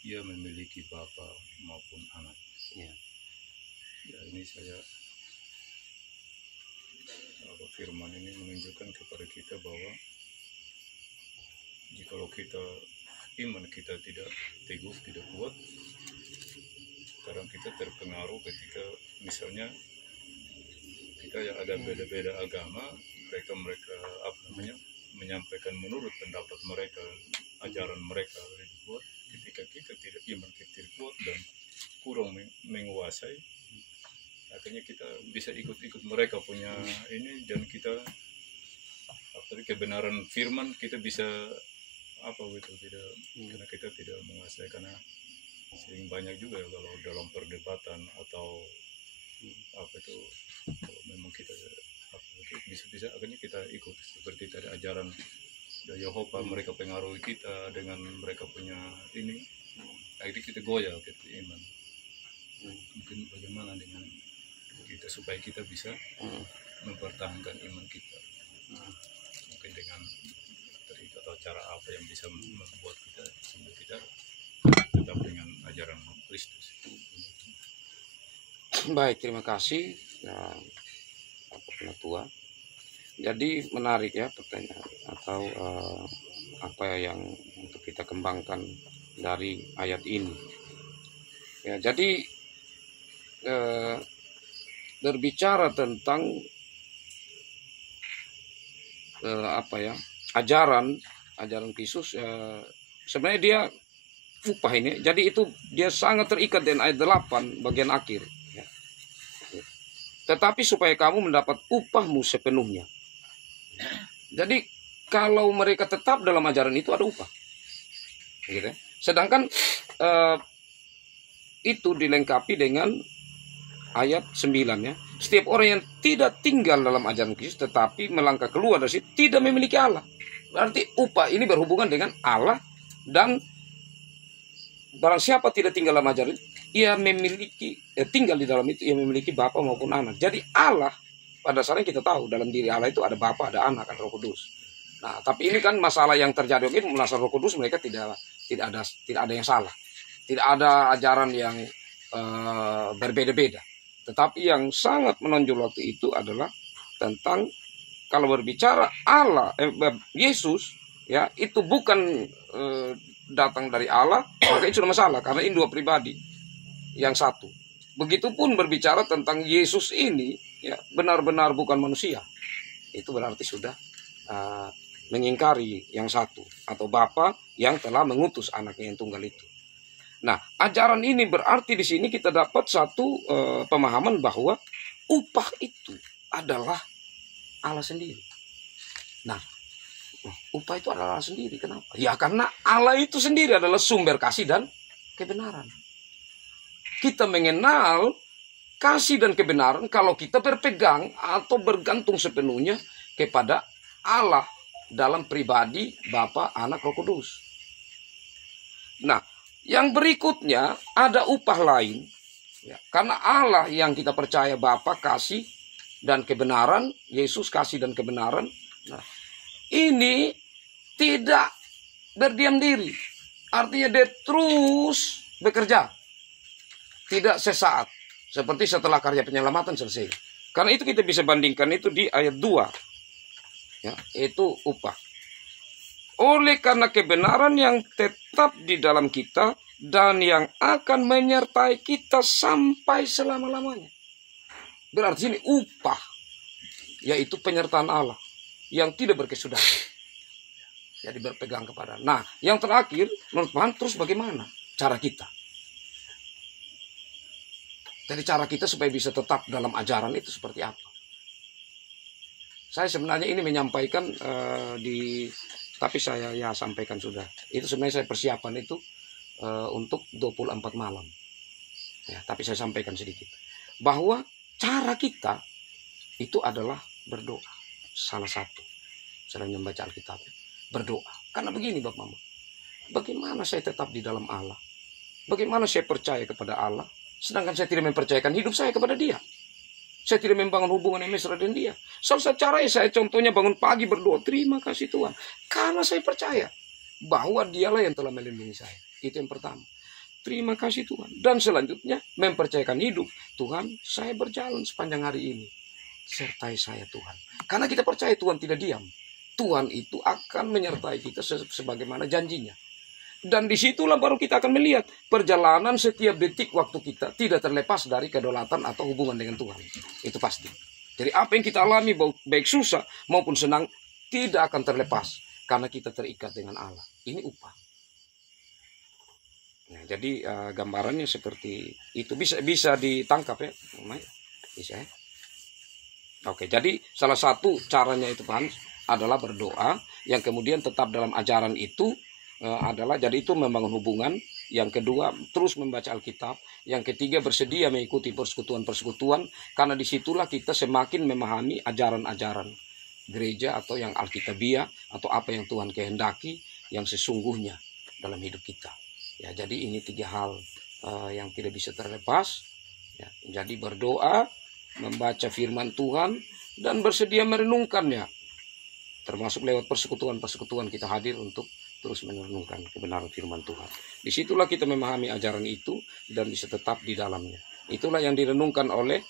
ia memiliki bapa maupun anak. Ya, ini firman ini menunjukkan kepada kita bahwa jikalau iman kita tidak teguh, tidak kuat, kadang kita terpengaruh ketika misalnya kita yang ada beda-beda agama, mereka menyampaikan menurut pendapat mereka, ajaran mereka lebih kuat. Ketika kita tidak iman, kita tidak kuat dan kurang menguasai, akhirnya kita bisa ikut-ikut mereka punya ini, dan kita kebenaran firman kita bisa apa gitu, tidak karena kita tidak menguasai, karena sering banyak juga ya kalau dalam perdebatan atau apa itu, kalau memang kita apa itu bisa akhirnya kita ikut seperti tadi ajaran dari Yehova, mereka pengaruhi kita dengan mereka punya ini, akhirnya kita goyah gitu iman. Mungkin bagaimana dengan kita supaya kita bisa mempertahankan iman kita, mungkin dengan trik atau cara apa yang bisa membuat kita sehingga kita tetap dengan ajaran Kristus. Baik, terima kasih Bapak Penatua. Jadi menarik ya pertanyaan atau apa yang untuk kita kembangkan dari ayat ini. Ya, jadi berbicara tentang apa ya, ajaran Kristus, sebenarnya dia upah ini. Jadi itu dia sangat terikat dengan ayat 8 bagian akhir. Ya. Tetapi supaya kamu mendapat upahmu sepenuhnya. Jadi kalau mereka tetap dalam ajaran itu ada upah. Gitu ya. Sedangkan itu dilengkapi dengan ayat 9 ya. Setiap orang yang tidak tinggal dalam ajaran Kristus tetapi melangkah keluar dari situ tidak memiliki Allah. Berarti upah ini berhubungan dengan Allah, dan barang siapa tidak tinggal dalam ajaran, ia memiliki tinggal di dalam itu, ia memiliki Bapa maupun Anak. Jadi Allah, pada dasarnya kita tahu dalam diri Allah itu ada Bapa, ada Anak, ada Roh Kudus. Nah, tapi ini kan masalah yang terjadi mungkin masalah Roh Kudus, mereka tidak ada yang salah. Tidak ada ajaran yang berbeda-beda. Tetapi yang sangat menonjol waktu itu adalah tentang kalau berbicara Allah, Yesus, ya itu bukan datang dari Allah, maka itu sudah masalah karena ini dua pribadi yang satu. Begitupun berbicara tentang Yesus ini, ya benar-benar bukan manusia, itu berarti sudah mengingkari yang satu atau Bapa yang telah mengutus anaknya yang tunggal itu. Nah, ajaran ini berarti di sini kita dapat satu pemahaman bahwa upah itu adalah Allah sendiri. Nah, upah itu adalah Allah sendiri. Kenapa? Ya karena Allah itu sendiri adalah sumber kasih dan kebenaran. Kita mengenal kasih dan kebenaran kalau kita berpegang atau bergantung sepenuhnya kepada Allah dalam pribadi Bapa, Anak, Roh Kudus. Nah, yang berikutnya ada upah lain. Ya, karena Allah yang kita percaya Bapa kasih dan kebenaran, Yesus kasih dan kebenaran. Nah, ini tidak berdiam diri. Artinya dia terus bekerja. Tidak sesaat. Seperti setelah karya penyelamatan selesai. Karena itu kita bisa bandingkan itu di ayat 2. Ya, itu upah. Oleh karena kebenaran yang tetap di dalam kita dan yang akan menyertai kita sampai selama-lamanya. Berarti ini upah, yaitu penyertaan Allah yang tidak berkesudahan. Jadi berpegang kepada. Nah, yang terakhir menurut Tuhan terus bagaimana cara kita? Jadi cara kita supaya bisa tetap dalam ajaran itu seperti apa? Saya sebenarnya ini menyampaikan tapi saya ya sampaikan sudah. Itu sebenarnya saya persiapan itu untuk 24 malam. Ya, tapi saya sampaikan sedikit. Bahwa cara kita itu adalah berdoa. Salah satu. Selain membaca Alkitab. Berdoa. Karena begini Bapak Mama. Bagaimana saya tetap di dalam Allah? Bagaimana saya percaya kepada Allah? Sedangkan saya tidak mempercayakan hidup saya kepada Dia. Saya tidak membangun hubungan yang mesra dengan Dia. Salah satu caranya saya contohnya bangun pagi berdoa. Terima kasih Tuhan. Karena saya percaya bahwa Dialah yang telah melindungi saya. Itu yang pertama. Terima kasih Tuhan. Dan selanjutnya mempercayakan hidup. Tuhan, saya berjalan sepanjang hari ini. Sertai saya Tuhan. Karena kita percaya Tuhan tidak diam. Tuhan itu akan menyertai kita sebagaimana janjinya. Dan disitulah baru kita akan melihat perjalanan setiap detik waktu kita tidak terlepas dari kedaulatan atau hubungan dengan Tuhan. Itu pasti. Jadi apa yang kita alami baik susah maupun senang tidak akan terlepas. Karena kita terikat dengan Allah. Ini upah. Nah, jadi gambarannya seperti itu. Bisa ditangkap ya. Bisa ya? Oke, jadi salah satu caranya itu Pak Hans adalah berdoa, yang kemudian tetap dalam ajaran itu adalah, jadi itu membangun hubungan. Yang kedua, terus membaca Alkitab. Yang ketiga, bersedia mengikuti persekutuan-persekutuan, karena disitulah kita semakin memahami ajaran-ajaran gereja atau yang Alkitabiah, atau apa yang Tuhan kehendaki yang sesungguhnya dalam hidup kita. Ya, jadi ini 3 hal yang tidak bisa terlepas. Ya, jadi berdoa, membaca firman Tuhan, dan bersedia merenungkannya. Termasuk lewat persekutuan-persekutuan kita hadir untuk terus merenungkan kebenaran firman Tuhan. Disitulah kita memahami ajaran itu dan bisa tetap di dalamnya. Itulah yang direnungkan oleh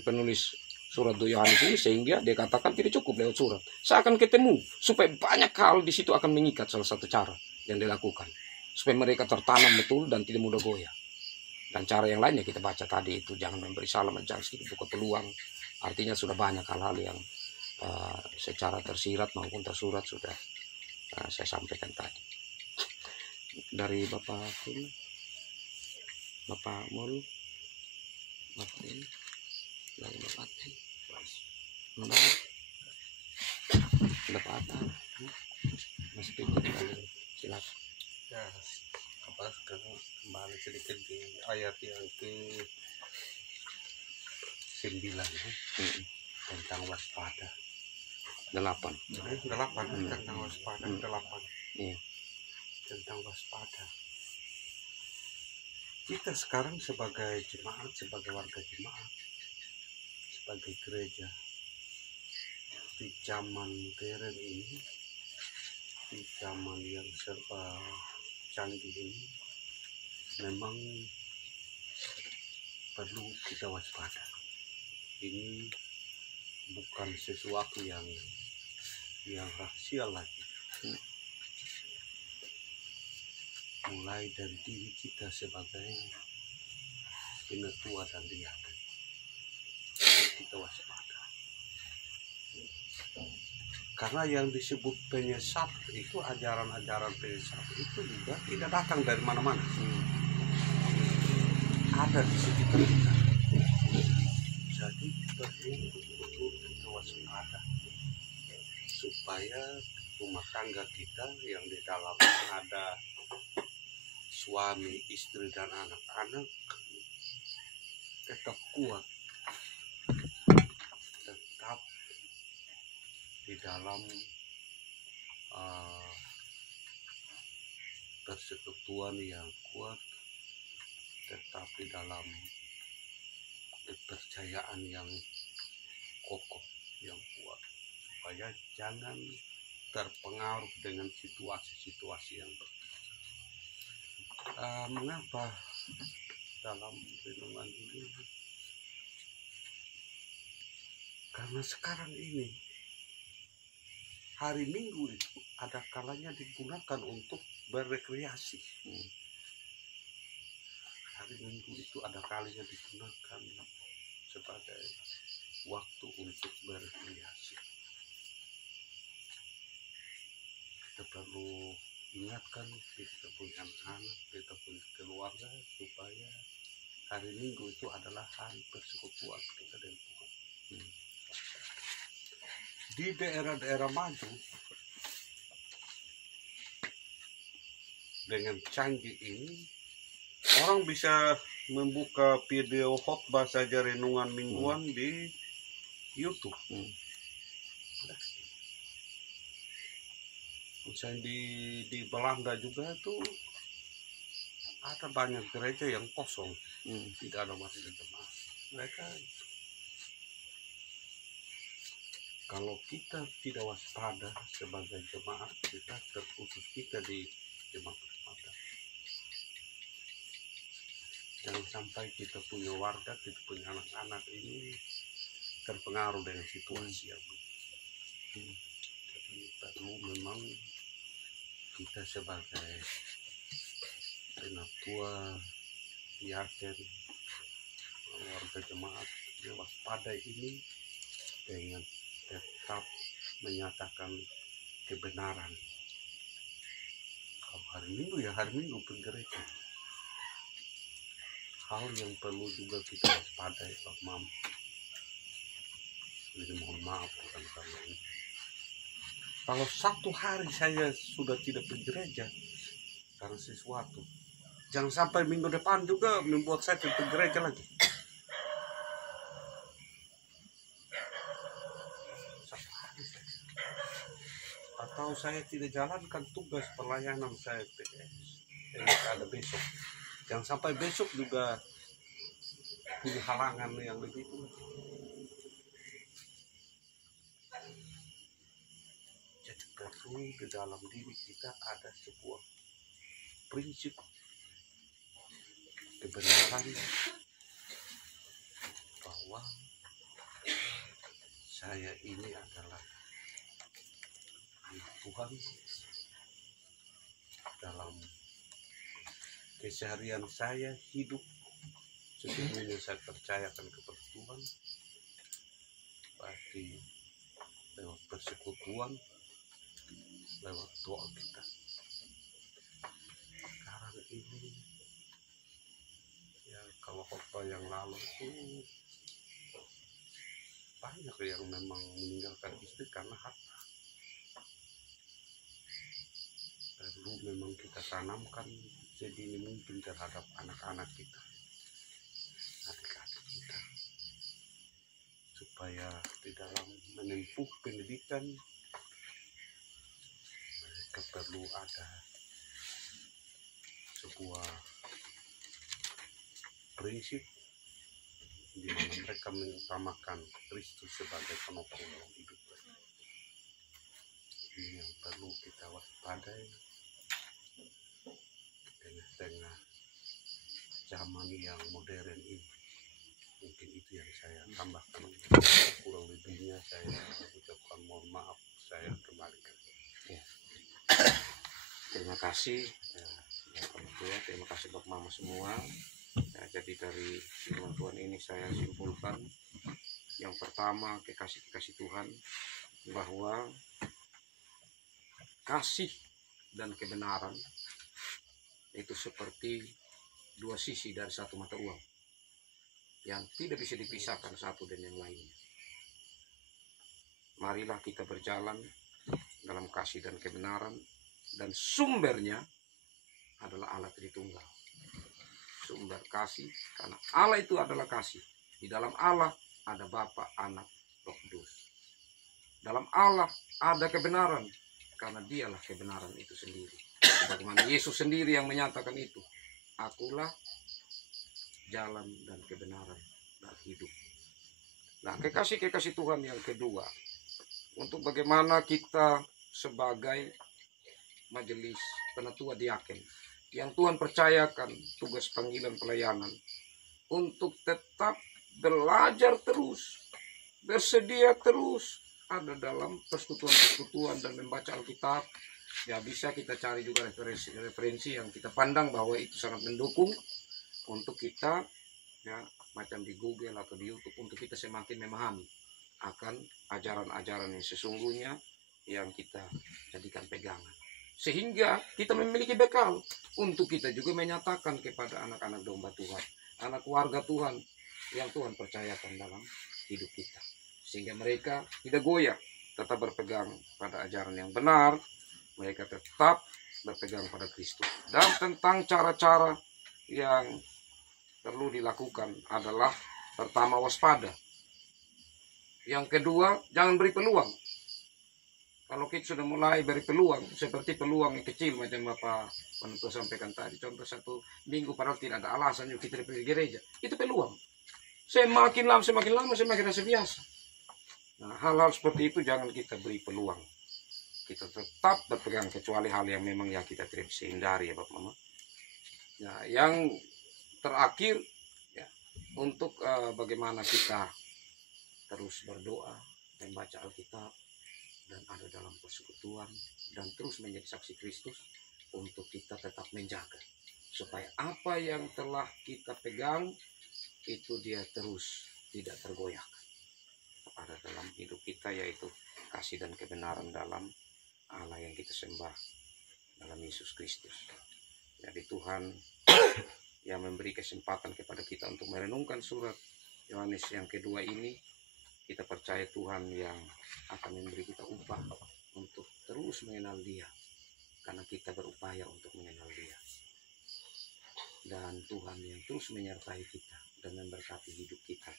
penulis surat Yohanes ini, sehingga dia katakan tidak cukup lewat surat. Seakan ketemu, supaya banyak hal di situ akan mengikat. Salah satu cara yang dilakukan supaya mereka tertanam betul dan tidak mudah goyah. Dan cara yang lainnya kita baca tadi itu, jangan memberi salam, jangan sedikit buka peluang. Artinya sudah banyak hal-hal yang secara tersirat maupun tersurat sudah saya sampaikan tadi. Dari Bapak ini, Bapak Mul, Bapak ini, dari Bapak ini, Bapak apa? Mas Peter, silakan. Ya, kembali sedikit di ayat yang ke-9 tentang waspada. 8. 8 tentang waspada. 8 Iya. tentang waspada. Kita sekarang sebagai jemaat, sebagai warga jemaat, sebagai gereja di zaman modern ini, di zaman yang serba canggih ini, memang perlu kita waspada. Ini bukan sesuatu yang rahasia lagi. Mulai dari diri kita sebagai penetua dan diaken, kita waspada. Karena yang disebut penyesat itu, ajaran-ajaran penyesat itu juga tidak datang dari mana-mana. Ada di sekitar kita. Jadi perlu betul-betul kita waspada, supaya rumah tangga kita yang di dalamnya ada suami, istri, dan anak-anak tetap kuat, tetap di dalam persekutuan yang kuat, tetap di dalam kepercayaan yang kokoh, yang kuat, supaya jangan terpengaruh dengan situasi-situasi yang mengapa dalam renungan ini? Karena sekarang ini hari Minggu itu ada kalanya digunakan untuk berrekreasi. Hari Minggu itu ada kalanya digunakan sebagai waktu untuk berrekreasi. Kita perlu ingatkan kita punya anak-anak, kita punya keluarga, supaya hari Minggu itu adalah hari persekutuan kita dengan Tuhan. Di daerah-daerah maju dengan canggih ini, orang bisa membuka video khotbah saja renungan mingguan di YouTube. Misalnya di Belanda juga itu ada banyak gereja yang kosong, tidak ada masjid jemaat. Mereka, kalau kita tidak waspada sebagai jemaat, kita terputus kita di jemaat. Jangan sampai kita punya warga, kita punya anak-anak ini terpengaruh dengan situasi yang begini. Jadi perlu memang kita sebagai penatua, diaken, warga jemaat, waspada ini dengan tetap menyatakan kebenaran. Kalau hari Minggu ya hari Minggu penggereja. hal yang perlu juga kita waspadai Pak Mam. Jadi mohon maaf bukan karena ini. Kalau satu hari saya sudah tidak pergi gereja karena sesuatu, jangan sampai minggu depan juga membuat saya tidak pergi gereja lagi. Satu hari saja. Atau saya tidak jalankan tugas pelayanan saya PS yang ada besok. Jangan sampai besok juga punya halangan yang begitu. Jadi perlu di dalam diri kita ada sebuah prinsip kebenaran bahwa saya ini adalah anak Tuhan. Dalam keseharian saya hidup sesungguhnya saya percayakan kepada Tuhan, berarti lewat persekutuan, lewat doa kita. Sekarang ini ya, kalau khotbah yang lalu itu banyak yang memang meninggalkan istri karena harta. Perlu memang kita tanamkan sedini mungkin terhadap anak-anak kita, adik-adik kita, supaya di dalam menempuh pendidikan mereka perlu ada sebuah prinsip di mana mereka mengutamakan Kristus sebagai penopang hidup mereka. Ini yang perlu kita waspadai tengah zaman yang modern ini. Mungkin itu yang saya tambahkan. Kurang lebihnya saya ucapkan mohon maaf. Saya kembalikan. Ya. Terima kasih ya, orang tua, terima kasih Bapak Mama semua. Ya, jadi dari firman Tuhan ini saya simpulkan yang pertama, kekasih Tuhan, bahwa kasih dan kebenaran itu seperti dua sisi dari satu mata uang yang tidak bisa dipisahkan satu dan yang lainnya. Marilah kita berjalan dalam kasih dan kebenaran, dan sumbernya adalah Allah Tritunggal. Sumber kasih, karena Allah itu adalah kasih. Di dalam Allah ada Bapa, Anak, Roh Kudus. Dalam Allah ada kebenaran, karena dialah kebenaran itu sendiri. Bagaimana Yesus sendiri yang menyatakan itu. Akulah jalan dan kebenaran dan hidup. Nah, kekasih Tuhan yang kedua, untuk bagaimana kita sebagai majelis penatua diaken yang Tuhan percayakan tugas panggilan pelayanan untuk tetap belajar terus, bersedia terus ada dalam persekutuan dan membaca Alkitab. Ya, bisa kita cari juga referensi yang kita pandang bahwa itu sangat mendukung untuk kita, ya, macam di Google atau di YouTube, untuk kita semakin memahami akan ajaran-ajaran yang sesungguhnya yang kita jadikan pegangan, sehingga kita memiliki bekal untuk kita juga menyatakan kepada anak-anak domba Tuhan, anak warga Tuhan yang Tuhan percayakan dalam hidup kita, sehingga mereka tidak goyah, tetap berpegang pada ajaran yang benar. Mereka tetap berpegang pada Kristus. Dan tentang cara-cara yang perlu dilakukan adalah pertama, waspada. Yang kedua, jangan beri peluang. Kalau kita sudah mulai beri peluang, seperti peluang yang kecil macam Bapak Penuntut sampaikan tadi, contoh 1 minggu padahal tidak ada alasan yuk kita pergi gereja, itu peluang. Semakin lama semakin rasa biasa. Nah, hal-hal seperti itu jangan kita beri peluang. Kita tetap berpegang kecuali hal yang memang yang kita tidak bisa hindari, ya Bapak Mama. Nah, yang terakhir ya, untuk bagaimana kita terus berdoa, membaca Alkitab, dan ada dalam persekutuan, dan terus menjadi saksi Kristus, untuk kita tetap menjaga supaya apa yang telah kita pegang itu dia terus tidak tergoyahkan. Ada dalam hidup kita, yaitu kasih dan kebenaran dalam Allah yang kita sembah dalam Yesus Kristus. Jadi Tuhan yang memberi kesempatan kepada kita untuk merenungkan surat Yohanes yang kedua ini. Kita percaya Tuhan yang akan memberi kita upah untuk terus mengenal Dia, karena kita berupaya untuk mengenal Dia. Dan Tuhan yang terus menyertai kita dan memberkati hidup kita,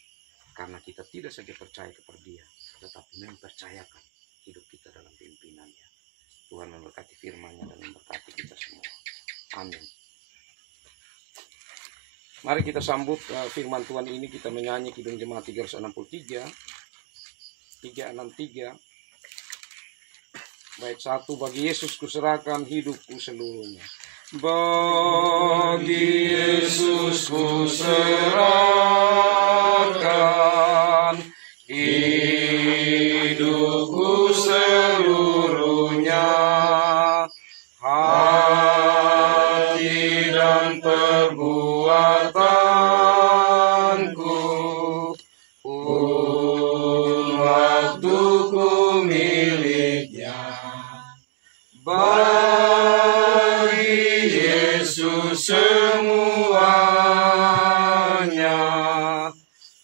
karena kita tidak saja percaya kepada Dia, tetapi mempercayakan hidup kita dalam pimpinannya. Tuhan memberkati firman-Nya dan memberkati kita semua. Amin. Mari kita sambut firman Tuhan ini. Kita menyanyi Kidung Jemaat 363, 363. Bait 1, bagi Yesus kuserahkan hidupku seluruhnya. Bagi Yesus kuserahkan hidupku seluruhnya, hati dan perbuatanku, pun waktuku miliknya. Bagi Yesus semuanya,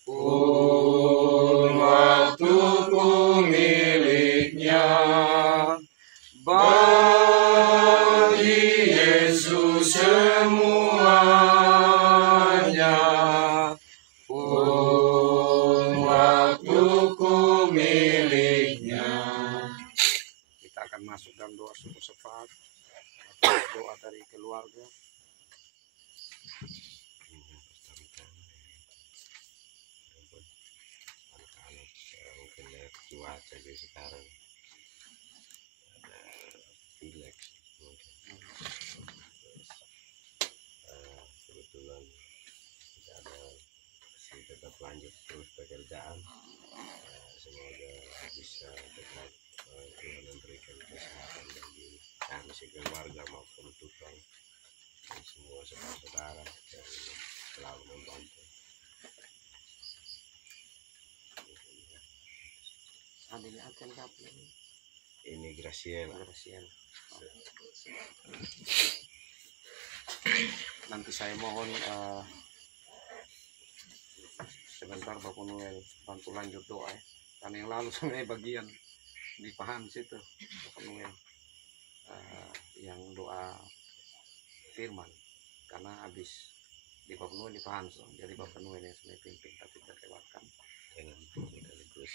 pun waktuku miliknya. Bagi Yesus semuanya, pun waktuku miliknya. Kita akan masuk dalam doa suku syafaat atau doa dari keluarga. Anak-anak cuaca di sekarang ada pilek, kebetulan kita ada masih tetap lanjut terus pekerjaan. Semoga bisa tetap Tuhan memberikan kesehatan bagi kami sekeluarga maupun Tuhan dan semua saudara-saudara yang selalu membantu. Adanya akan kapan? Ini Graciela. Nanti saya mohon sebentar Bapak Noel bantu lanjut doa ya. Karena yang lalu sebenarnya bagian di paham situ Bapak Noel yang doa firman, karena habis di Bapak Noel di paham so. Jadi Bapak Noel yang sebenarnya pimpin tapi terlewatkan dengan sekaligus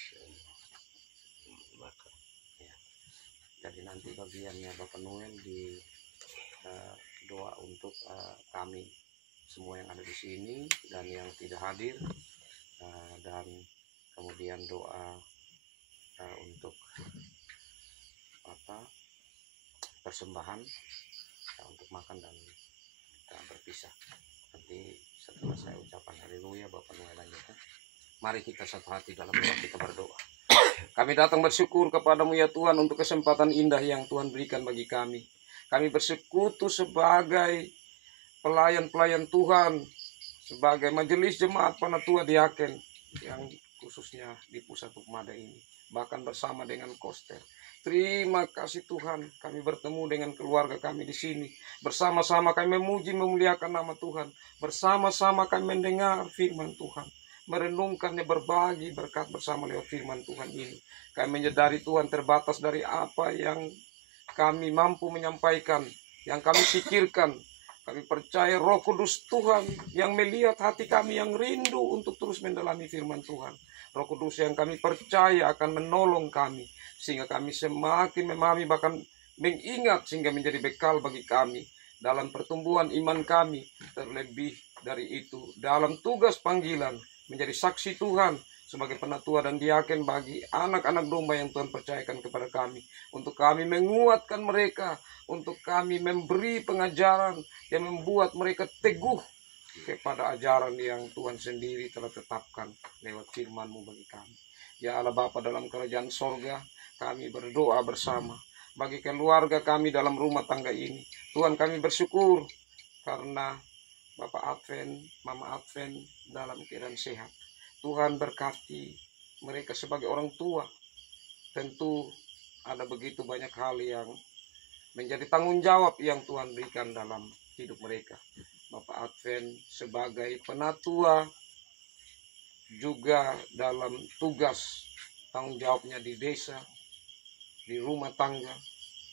makan ya. Jadi nanti bagiannya Bapak Noel di doa untuk kami semua yang ada di sini dan yang tidak hadir, dan kemudian doa untuk persembahan untuk makan dan kita berpisah. Nanti setelah saya ucapan haleluya Bapak Noel lanjutkan. Mari kita satu hati dalam doa, kita berdoa. Kami datang bersyukur kepadamu ya Tuhan untuk kesempatan indah yang Tuhan berikan bagi kami. Kami bersekutu sebagai pelayan-pelayan Tuhan, sebagai majelis jemaat Panatua Diaken yang khususnya di pusat Pemada ini, bahkan bersama dengan Koster. Terima kasih Tuhan, kami bertemu dengan keluarga kami di sini. Bersama-sama kami memuji memuliakan nama Tuhan. Bersama-sama kami mendengar firman Tuhan, merenungkannya, berbagi berkat bersama lewat firman Tuhan ini. Kami menyadari Tuhan terbatas dari apa yang kami mampu menyampaikan, yang kami pikirkan. Kami percaya Roh Kudus Tuhan yang melihat hati kami yang rindu untuk terus mendalami firman Tuhan. Roh Kudus yang kami percaya akan menolong kami, sehingga kami semakin memahami, bahkan mengingat, sehingga menjadi bekal bagi kami dalam pertumbuhan iman kami. Terlebih dari itu, dalam tugas panggilan menjadi saksi Tuhan sebagai penatua dan diaken bagi anak-anak domba yang Tuhan percayakan kepada kami. Untuk kami menguatkan mereka, untuk kami memberi pengajaran yang membuat mereka teguh kepada ajaran yang Tuhan sendiri telah tetapkan lewat firman-Mu bagi kami. Ya Allah Bapa dalam kerajaan sorga, kami berdoa bersama bagi keluarga kami dalam rumah tangga ini. Tuhan, kami bersyukur karena Bapak Advent, Mama Advent dalam keadaan sehat. Tuhan berkati mereka sebagai orang tua. Tentu ada begitu banyak hal yang menjadi tanggung jawab yang Tuhan berikan dalam hidup mereka. Bapak Advent sebagai penatua juga dalam tugas tanggung jawabnya di desa, di rumah tangga.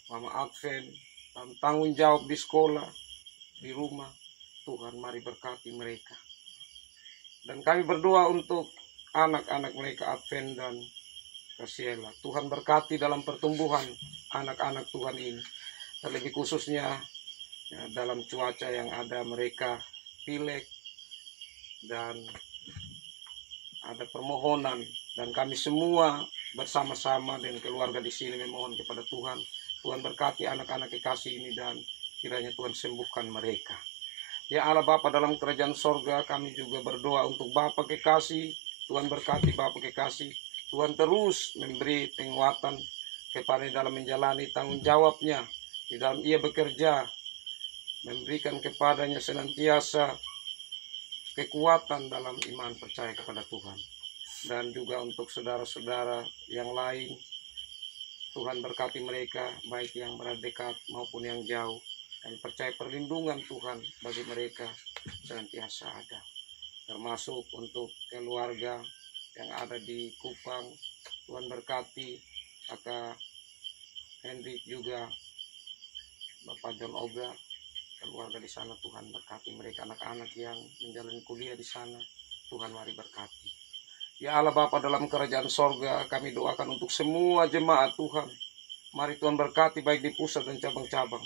Mama Advent dalam tanggung jawab di sekolah, di rumah. Tuhan mari berkati mereka. Dan kami berdoa untuk anak-anak mereka Advent dan Kasiela. Tuhan berkati dalam pertumbuhan anak-anak Tuhan ini. Terlebih khususnya ya, dalam cuaca yang ada mereka pilek dan ada permohonan, dan kami semua bersama-sama dan keluarga di sini memohon kepada Tuhan. Tuhan berkati anak-anak kekasih ini dan kiranya Tuhan sembuhkan mereka. Ya Allah Bapa dalam kerajaan sorga, kami juga berdoa untuk Bapa kekasih. Tuhan berkati Bapa kekasih. Tuhan terus memberi penguatan kepada dalam menjalani tanggung jawabnya di dalam ia bekerja, memberikan kepadanya senantiasa kekuatan dalam iman percaya kepada Tuhan. Dan juga untuk saudara-saudara yang lain, Tuhan berkati mereka baik yang berada dekat maupun yang jauh, dan percaya perlindungan Tuhan bagi mereka senantiasa ada. Termasuk untuk keluarga yang ada di Kupang, Tuhan berkati Kakak Hendrik juga, Bapak John Oga, keluarga di sana. Tuhan berkati mereka, anak-anak yang menjalani kuliah di sana. Tuhan mari berkati. Ya Allah Bapa dalam kerajaan sorga, kami doakan untuk semua jemaat Tuhan. Mari Tuhan berkati baik di pusat dan cabang-cabang.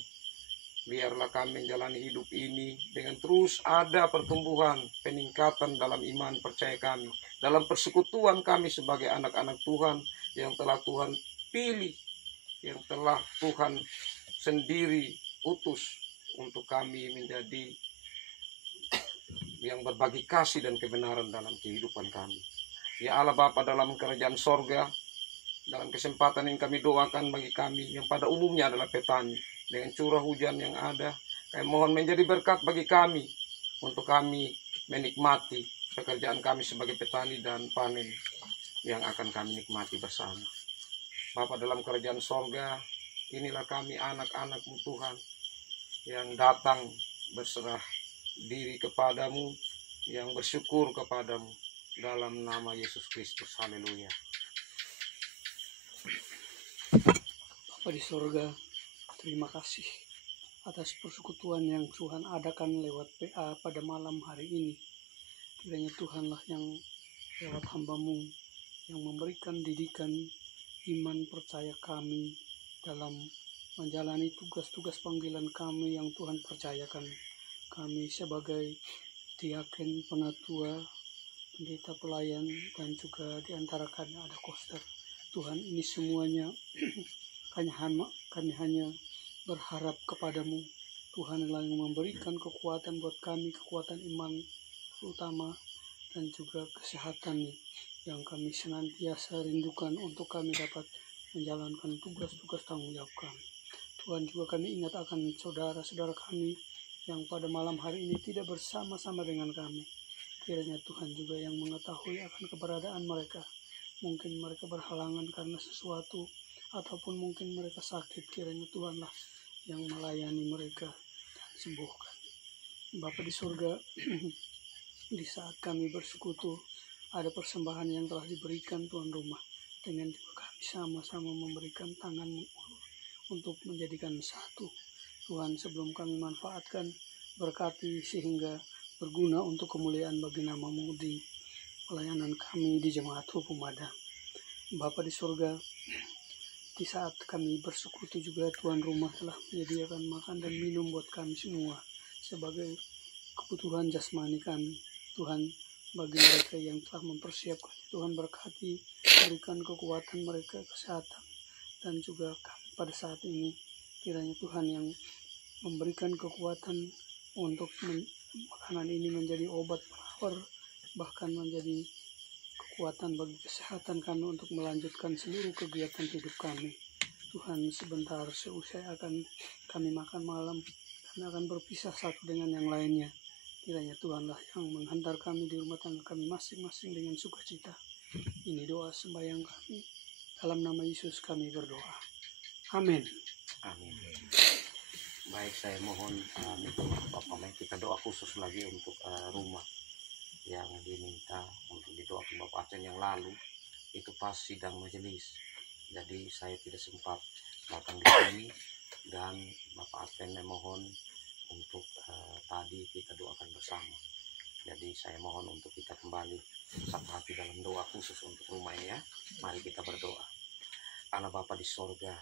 Biarlah kami menjalani hidup ini dengan terus ada pertumbuhan, peningkatan dalam iman percaya kami, dalam persekutuan kami sebagai anak-anak Tuhan yang telah Tuhan pilih, yang telah Tuhan sendiri utus untuk kami menjadi yang berbagi kasih dan kebenaran dalam kehidupan kami. Ya Allah Bapa dalam kerajaan sorga, dalam kesempatan yang kami doakan bagi kami yang pada umumnya adalah petani, dengan curah hujan yang ada, kami mohon menjadi berkat bagi kami untuk kami menikmati pekerjaan kami sebagai petani dan panen yang akan kami nikmati bersama. Bapa dalam kerajaan sorga, inilah kami anak-anak-Mu Tuhan yang datang berserah diri kepadamu, yang bersyukur kepadamu dalam nama Yesus Kristus. Haleluya. Bapa di sorga, terima kasih atas persekutuan yang Tuhan adakan lewat PA pada malam hari ini. Kiranya Tuhanlah yang lewat hamba-Mu yang memberikan didikan iman percaya kami dalam menjalani tugas-tugas panggilan kami yang Tuhan percayakan. Kami sebagai diaken, penatua, pendeta pelayan, dan juga di antara kami ada koster. Tuhan, ini semuanya kami hanya berharap kepadamu. Tuhan yang memberikan kekuatan buat kami, kekuatan iman terutama, dan juga kesehatan yang kami senantiasa rindukan untuk kami dapat menjalankan tugas-tugas tanggung jawab kami. Tuhan, juga kami ingat akan saudara-saudara kami yang pada malam hari ini tidak bersama-sama dengan kami. Kiranya Tuhan juga yang mengetahui akan keberadaan mereka. Mungkin mereka berhalangan karena sesuatu, ataupun mungkin mereka sakit. Kiranya Tuhanlah yang melayani mereka dan sembuhkan. Bapa di surga, di saat kami bersekutu, ada persembahan yang telah diberikan tuan rumah. Dengan juga kami sama-sama memberikan tangan untuk menjadikan satu. Tuhan, sebelum kami manfaatkan, berkati sehingga berguna untuk kemuliaan bagi nama-Mu di pelayanan kami di Jemaat Hukum Ada. Bapa di surga, di saat kami bersekutu juga tuan rumah telah menyediakan makan dan minum buat kami semua sebagai kebutuhan jasmani kami. Tuhan, bagi mereka yang telah mempersiapkan, Tuhan berkati, berikan kekuatan mereka, kesehatan, dan juga kami pada saat ini. Kiranya Tuhan yang memberikan kekuatan untuk makanan ini menjadi obat penawar, bahkan menjadi kekuatan bagi kesehatan kami untuk melanjutkan seluruh kegiatan hidup kami. Tuhan, sebentar seusai akan kami makan malam dan akan berpisah satu dengan yang lainnya. Kiranya Tuhanlah yang menghantar kami di rumah tangga kami masing-masing dengan sukacita. Ini doa sembahyang kami, dalam nama Yesus kami berdoa. Amin. Amin. Baik, saya mohon Bapak, kita doa khusus lagi untuk rumah yang diminta untuk didoakan Bapak Aceh yang lalu. Itu pas sidang majelis, jadi saya tidak sempat datang di sini, dan Bapak Aceh mohon untuk tadi kita doakan bersama. Jadi saya mohon untuk kita kembali satu hati dalam doa khusus untuk rumah ini ya. Mari kita berdoa. Allah Bapa di sorga,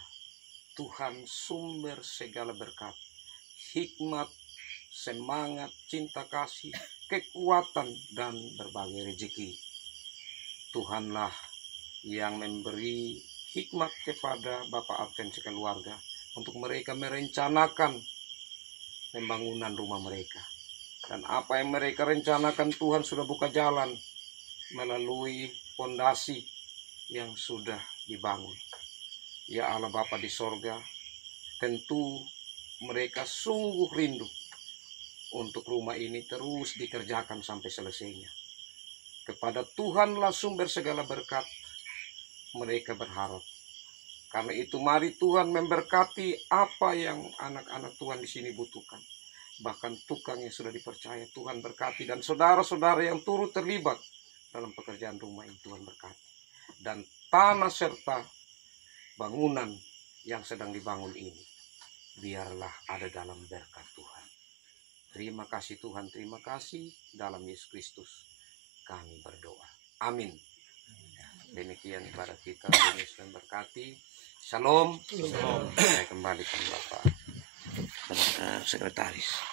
Tuhan sumber segala berkat, hikmat, semangat, cinta kasih, kekuatan, dan berbagai rezeki. Tuhanlah yang memberi hikmat kepada Bapak Abten sekeluarga untuk mereka merencanakan pembangunan rumah mereka. Dan apa yang mereka rencanakan, Tuhan sudah buka jalan melalui fondasi yang sudah dibangun. Ya Allah Bapa di sorga, tentu mereka sungguh rindu untuk rumah ini terus dikerjakan sampai selesainya. Kepada Tuhanlah sumber segala berkat, mereka berharap. Karena itu mari Tuhan memberkati apa yang anak-anak Tuhan di sini butuhkan. Bahkan tukang yang sudah dipercaya Tuhan berkati, dan saudara-saudara yang turut terlibat dalam pekerjaan rumah ini Tuhan berkati. Dan tanah serta bangunan yang sedang dibangun ini biarlah ada dalam berkat Tuhan. Terima kasih Tuhan, terima kasih. Dalam Yesus Kristus kami berdoa. Amin. Demikian ibadat kita. Tuhan Yesus memberkati. Shalom. Saya kembalikan Bapak Sekretaris.